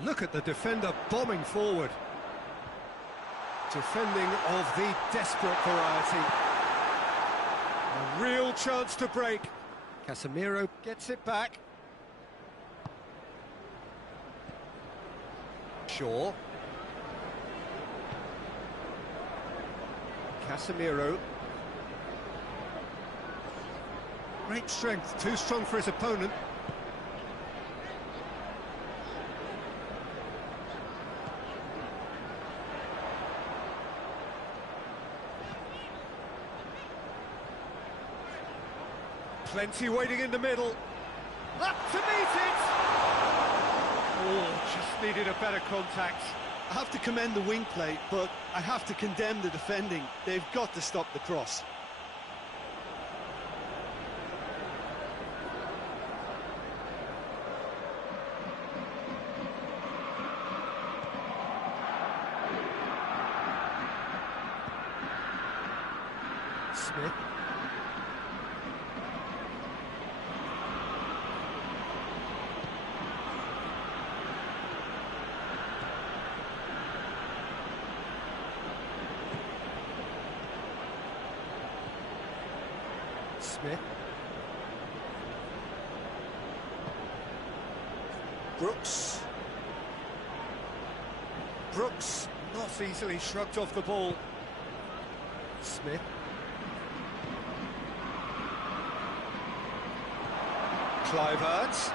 Look at the defender bombing forward. Defending of the desperate variety. A real chance to break. Casemiro gets it back. Shaw. Casemiro. Great strength, too strong for his opponent. Plenty waiting in the middle. Up to meet it! Oh, just needed a better contact. I have to commend the wing play, but I have to condemn the defending. They've got to stop the cross. Smith. Smith. Brooks. Brooks not easily shrugged off the ball. Smith. Kluivert.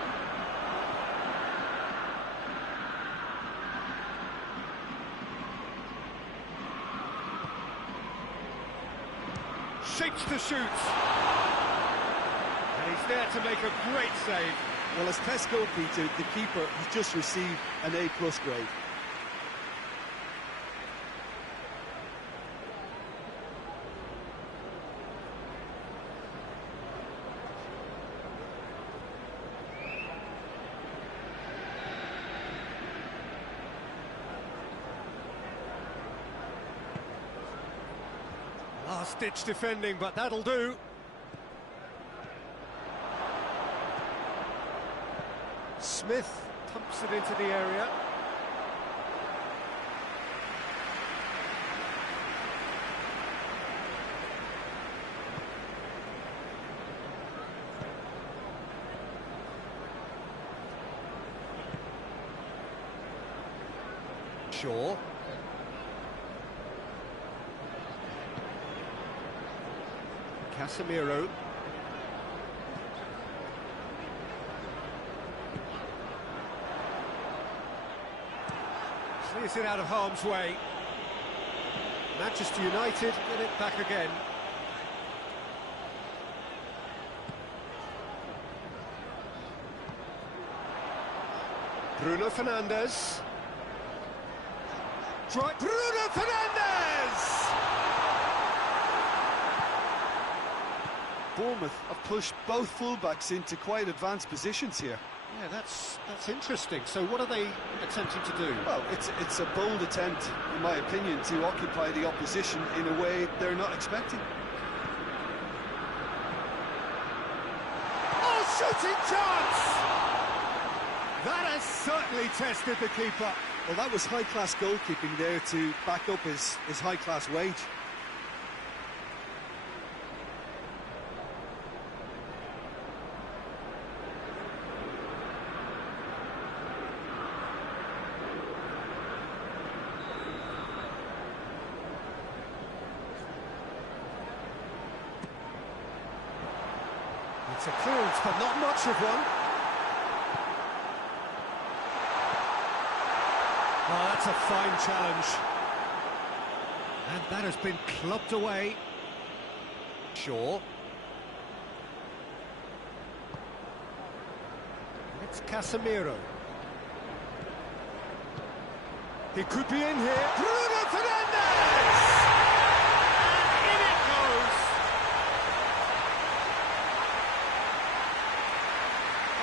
shapes to shoot. And he's there to make a great save. Well, as test goalkeeper, the keeper has just received an A+ grade. Last-ditch defending, but that'll do. Smith pumps it into the area. Shaw. Casemiro. Clears it out of harm's way. Manchester United get it back again. Bruno Fernandes. Bruno Fernandes! Bournemouth have pushed both fullbacks into quite advanced positions here. Yeah, that's interesting. So what are they attempting to do? Well, it's a bold attempt, in my opinion, to occupy the opposition in a way they're not expecting. Oh, shooting chance! That has certainly tested the keeper. Well, that was high-class goalkeeping there to back up his high-class wage. It's a clearance, but not much of one. Oh, that's a fine challenge. And that has been clubbed away. Shaw. It's Casemiro. He could be in here. Bruno Fernandes! And in it goes!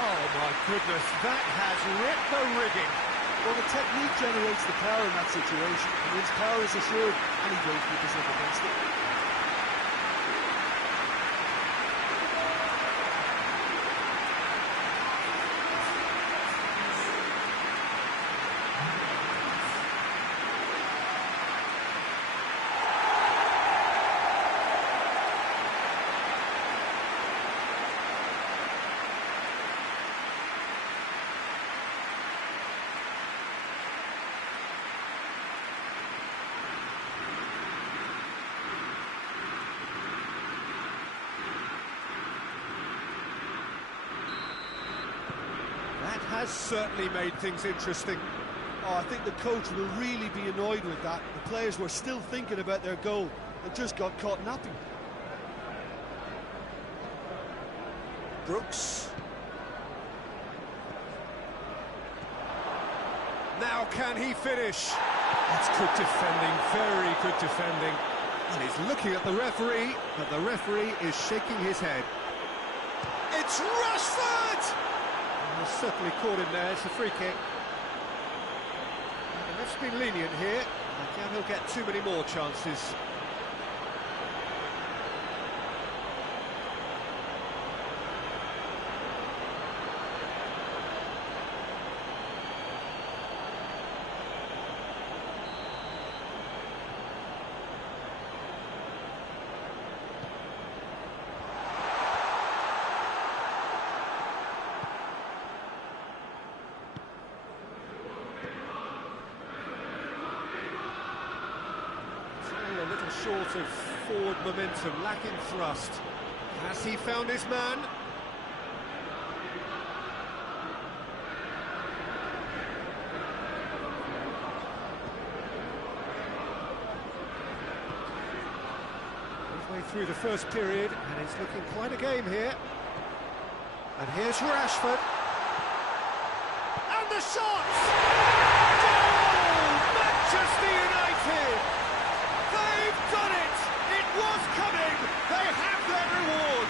Oh my goodness, that has ripped the rigging. Well, the technique generates the power in that situation, and once power is assured, any goalkeeper's up against it. Has certainly made things interesting. Oh, I think the coach will really be annoyed with that. The players were still thinking about their goal and just got caught napping. Brooks. Now can he finish? That's good defending, very good defending. And he's looking at the referee, but the referee is shaking his head. It's Rashford! He's certainly caught him there. It's a free kick. The ref's been lenient here. I doubt he'll get too many more chances. A little short of forward momentum, lacking thrust. Has he found his man? Midway through the first period, and it's looking quite a game here. And here's Rashford. And the shot! Goal! Manchester United! They've done it! It was coming! They have their reward!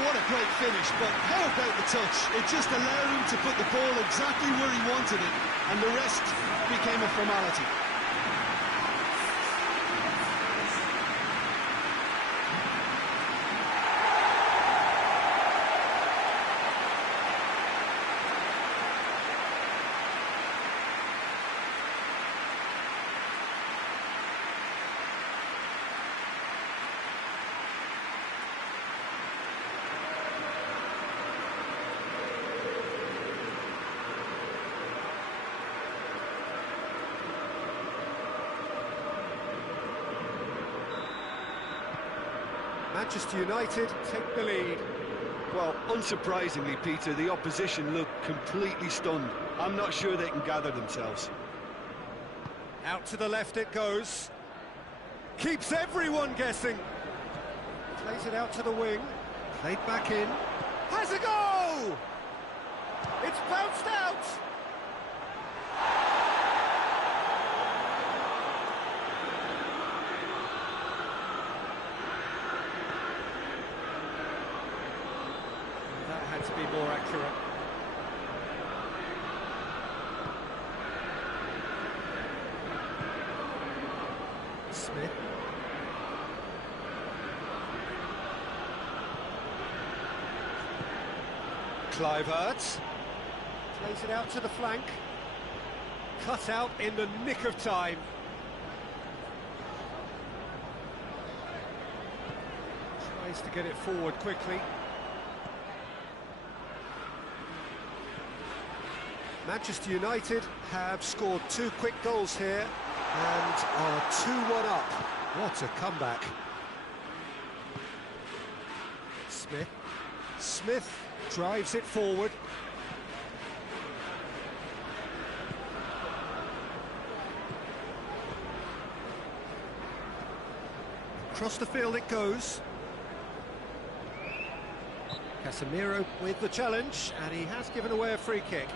What a great finish, but how about the touch? It just allowed him to put the ball exactly where he wanted it, and the rest became a formality. Manchester United take the lead. Well, unsurprisingly, Peter, the opposition look completely stunned. I'm not sure they can gather themselves. Out to the left it goes. Keeps everyone guessing. Plays it out to the wing. Played back in. Has a go! It's bounced out! That had to be more accurate. Smith. Kluivert. Plays it out to the flank. Cut out in the nick of time. Tries to get it forward quickly. Manchester United have scored 2 quick goals here and are 2-1 up. What a comeback. Smith drives it forward. Across the field it goes. Casemiro with the challenge, and he has given away a free kick.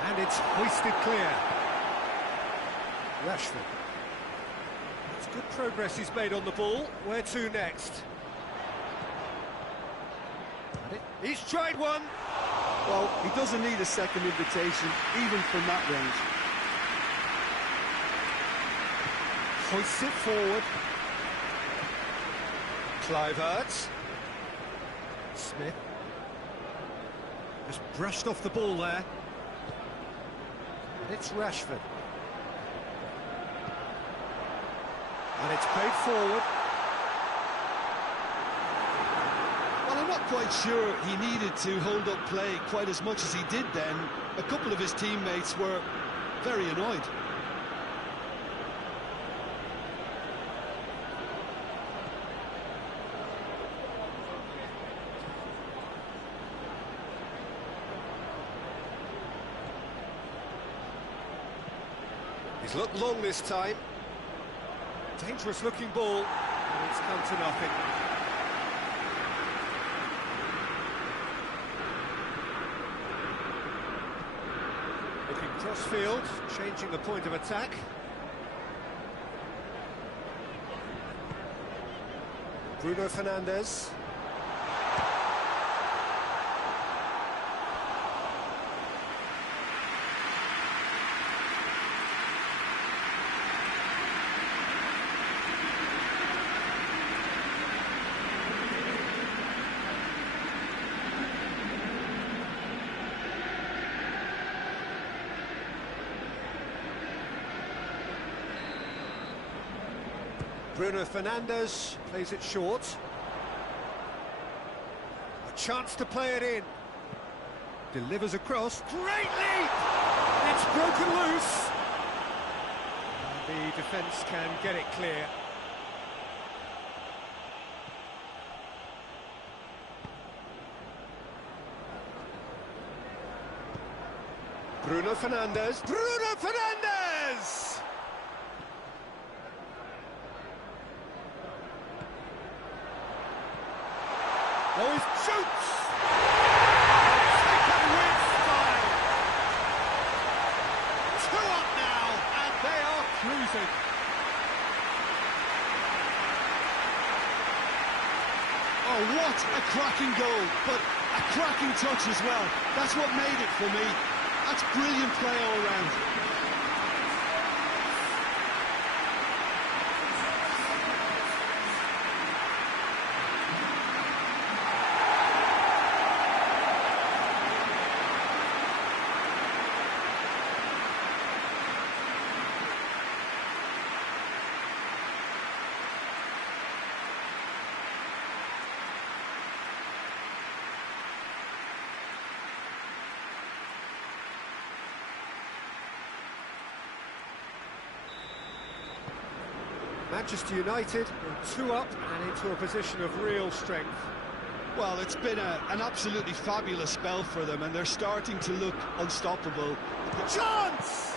And it's hoisted clear. Rashford. It's good progress he's made on the ball. Where to next? He's tried one. Well, he doesn't need a second invitation, even from that range. Hoists it forward. Kluivert. Smith. Just brushed off the ball there. And it's Rashford. And it's played forward. Well, I'm not quite sure he needed to hold up play quite as much as he did then. A couple of his teammates were very annoyed. He's looked long this time. Dangerous looking ball, and it's come to nothing. Looking cross-field, changing the point of attack. Bruno Fernandes. Bruno Fernandes plays it short. chance to play it in. Delivers across. Great leap! It's broken loose. And the defence can get it clear. Bruno Fernandes. Bruno Fernandes! Oh, he shoots! Taken with style. 2 up now, and they are cruising. Oh, what a cracking goal, but a cracking touch as well. That's what made it for me. That's brilliant play all round. Manchester United are 2 up and into a position of real strength. Well, it's been an absolutely fabulous spell for them, and they're starting to look unstoppable. Chance!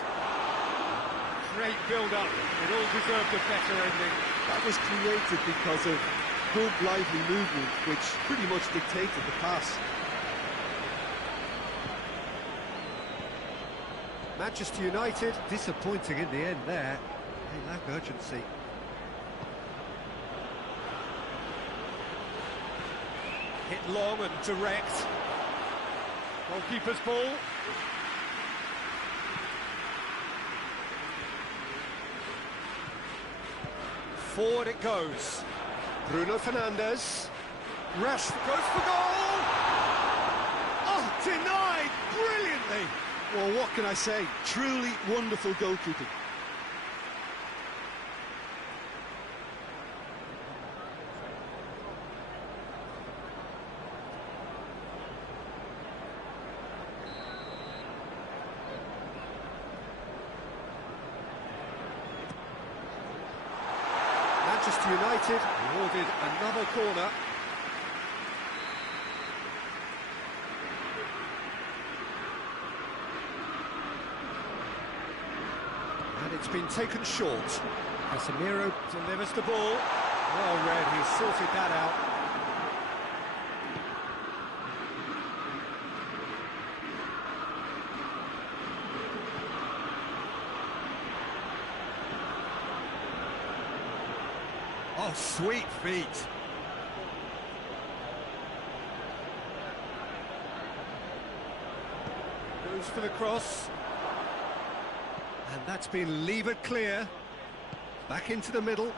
Great build-up. It all deserved a better ending. That was created because of good, lively movement, which pretty much dictated the pass. Manchester United, disappointing in the end there. They lack urgency. Hit long and direct. Goalkeeper's ball. Forward it goes. Bruno Fernandes. Rashford goes for goal! Oh, denied brilliantly! Well, what can I say? Truly wonderful goalkeeping. Manchester United awarded another corner. And it's been taken short. Casemiro delivers the ball. Well read, he's sorted that out. Oh, sweet feet. Goes for the cross. And that's been levered clear. Back into the middle.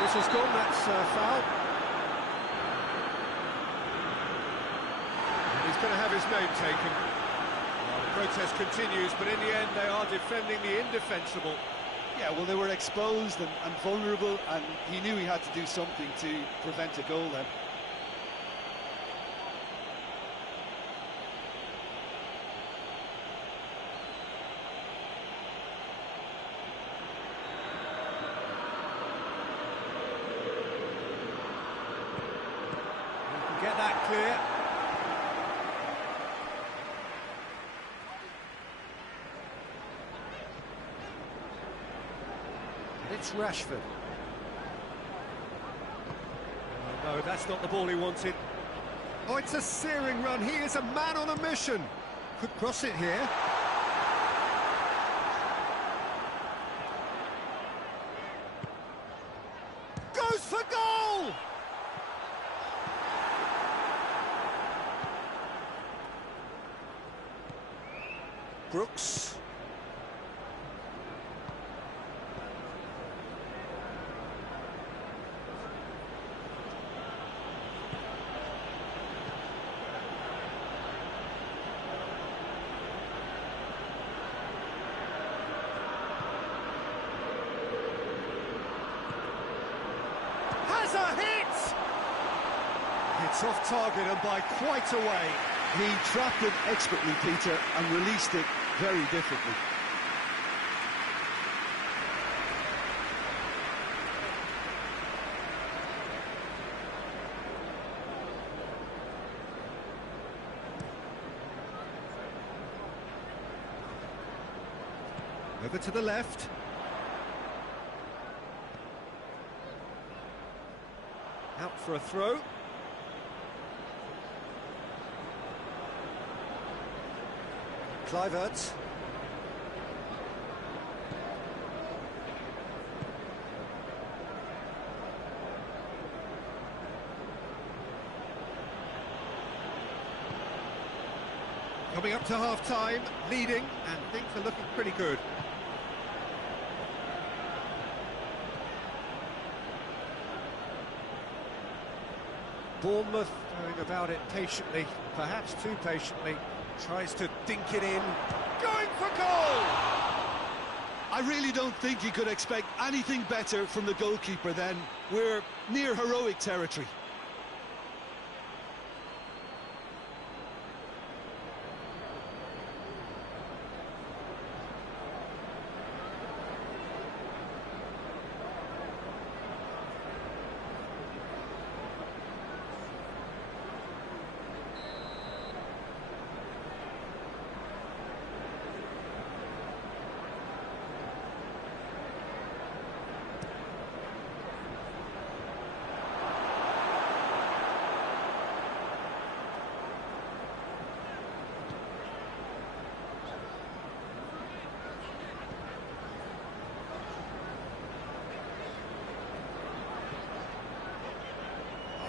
This has gone, that's foul. And he's going to have his name taken. Well, the protest continues, but in the end they are defending the indefensible. Yeah, well, they were exposed and vulnerable, and he knew he had to do something to prevent a goal then. Get that clear. It's Rashford. Oh, no, that's not the ball he wanted. Oh, it's a searing run. He is a man on a mission. Could cross it here. Goes for goal! Brooks. Has a hit! It's off target and by quite a way. He trapped it expertly, Peter, and released it very differently. Over to the left. Out for a throw. Kluivert. Coming up to half-time, leading, and things are looking pretty good. Bournemouth going about it patiently, perhaps too patiently. Tries to dink it in. Going for goal! I really don't think you could expect anything better from the goalkeeper then. We're near heroic territory.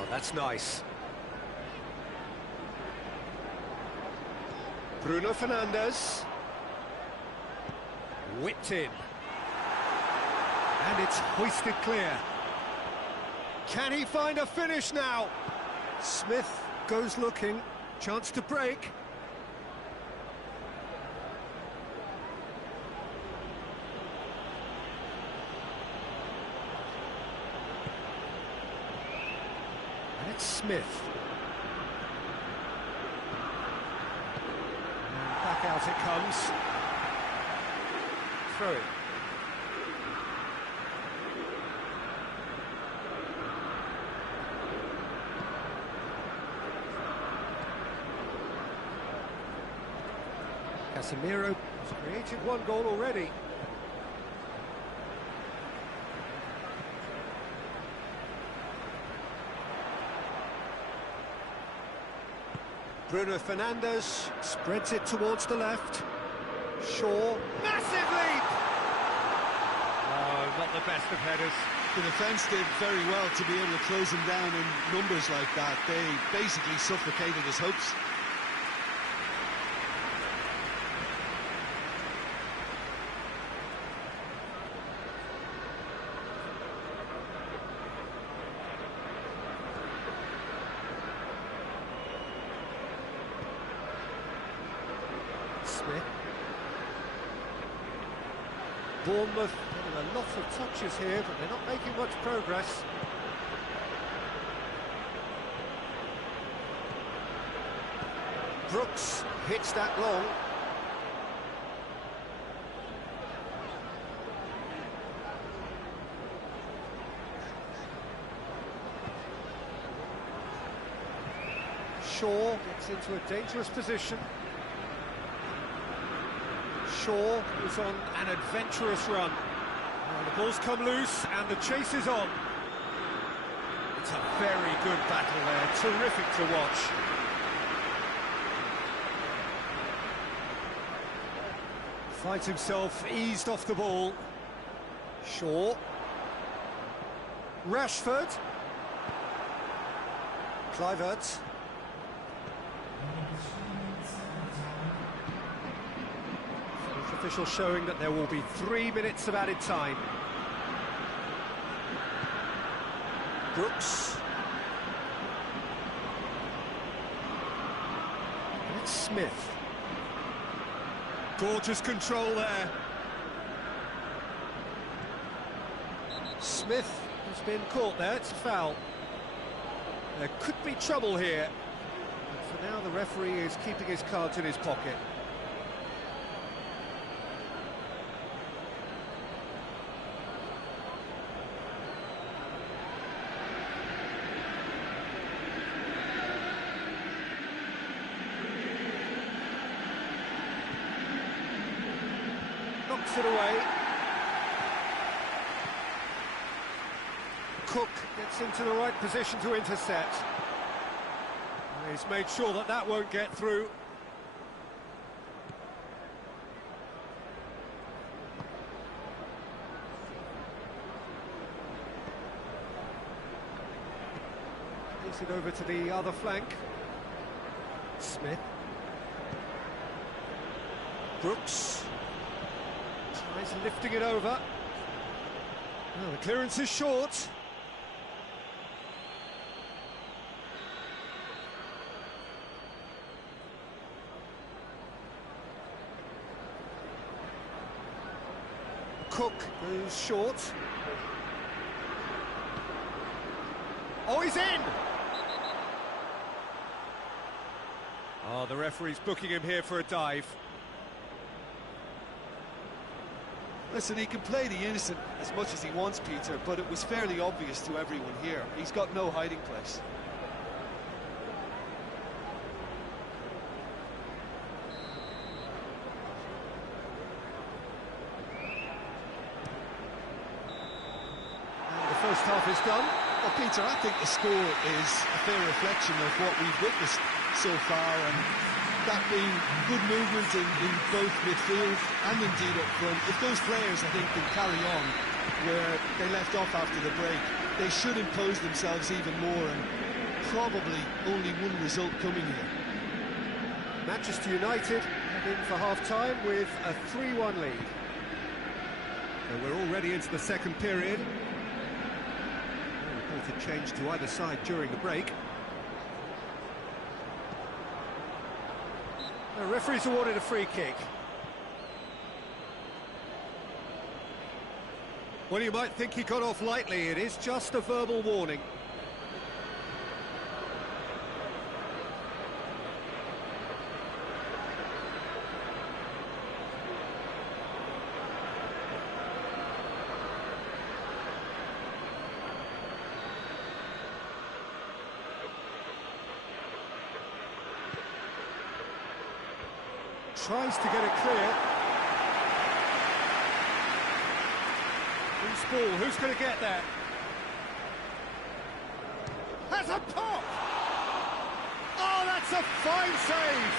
That's nice. Bruno Fernandes. Whipped in. And it's hoisted clear. Can he find a finish now? Smith goes looking. Chance to break. Smith. And back out it comes. Throw it. Casemiro has created one goal already. Bruno Fernandes spreads it towards the left. Shaw, massive leap! Oh, not the best of headers. The defence did very well to be able to close him down in numbers like that. They basically suffocated his hopes. Smith. Bournemouth getting a lot of touches here, but they're not making much progress. Brooks hits that long. Shaw gets into a dangerous position. Shaw is on an adventurous run. Now the ball's come loose and the chase is on. It's a very good battle there, terrific to watch. Finds himself eased off the ball. Shaw. Rashford. Kluivert. Official showing that there will be 3 minutes of added time. Brooks. And it's Smith. Gorgeous control there. Smith has been caught there, it's a foul. There could be trouble here. But for now, the referee is keeping his cards in his pocket. Knocks it away. Cook gets into the right position to intercept. He's made sure that that won't get through. Plays it over to the other flank. Smith. Brooks. Tries lifting it over. Well, the clearance is short. Cook goes short. Oh, he's in! Oh, the referee's booking him here for a dive. Listen, he can play the innocent as much as he wants, Peter, but it was fairly obvious to everyone here. He's got no hiding place. And the first half is done. Well, Peter, I think the score is a fair reflection of what we've witnessed so far, and that being good movement in both midfield and indeed up front. If those players, I think, can carry on where they left off after the break, they should impose themselves even more, and probably only one result coming here. Manchester United head in for half-time with a 3-1 lead. So we're already into the second period. No reported change to either side during the break. The referee's awarded a free kick. Well, you might think he got off lightly. It is just a verbal warning. Tries to get it clear. Loose ball, who's going to get that? Has a pop! Oh, that's a fine save!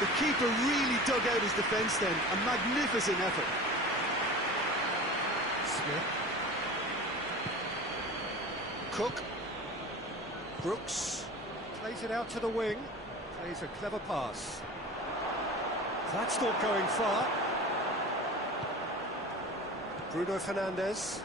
The keeper really dug out his defence then. A magnificent effort. Smith. Cook. Brooks. Plays it out to the wing. Plays a clever pass. That's not going far. Bruno Fernandes.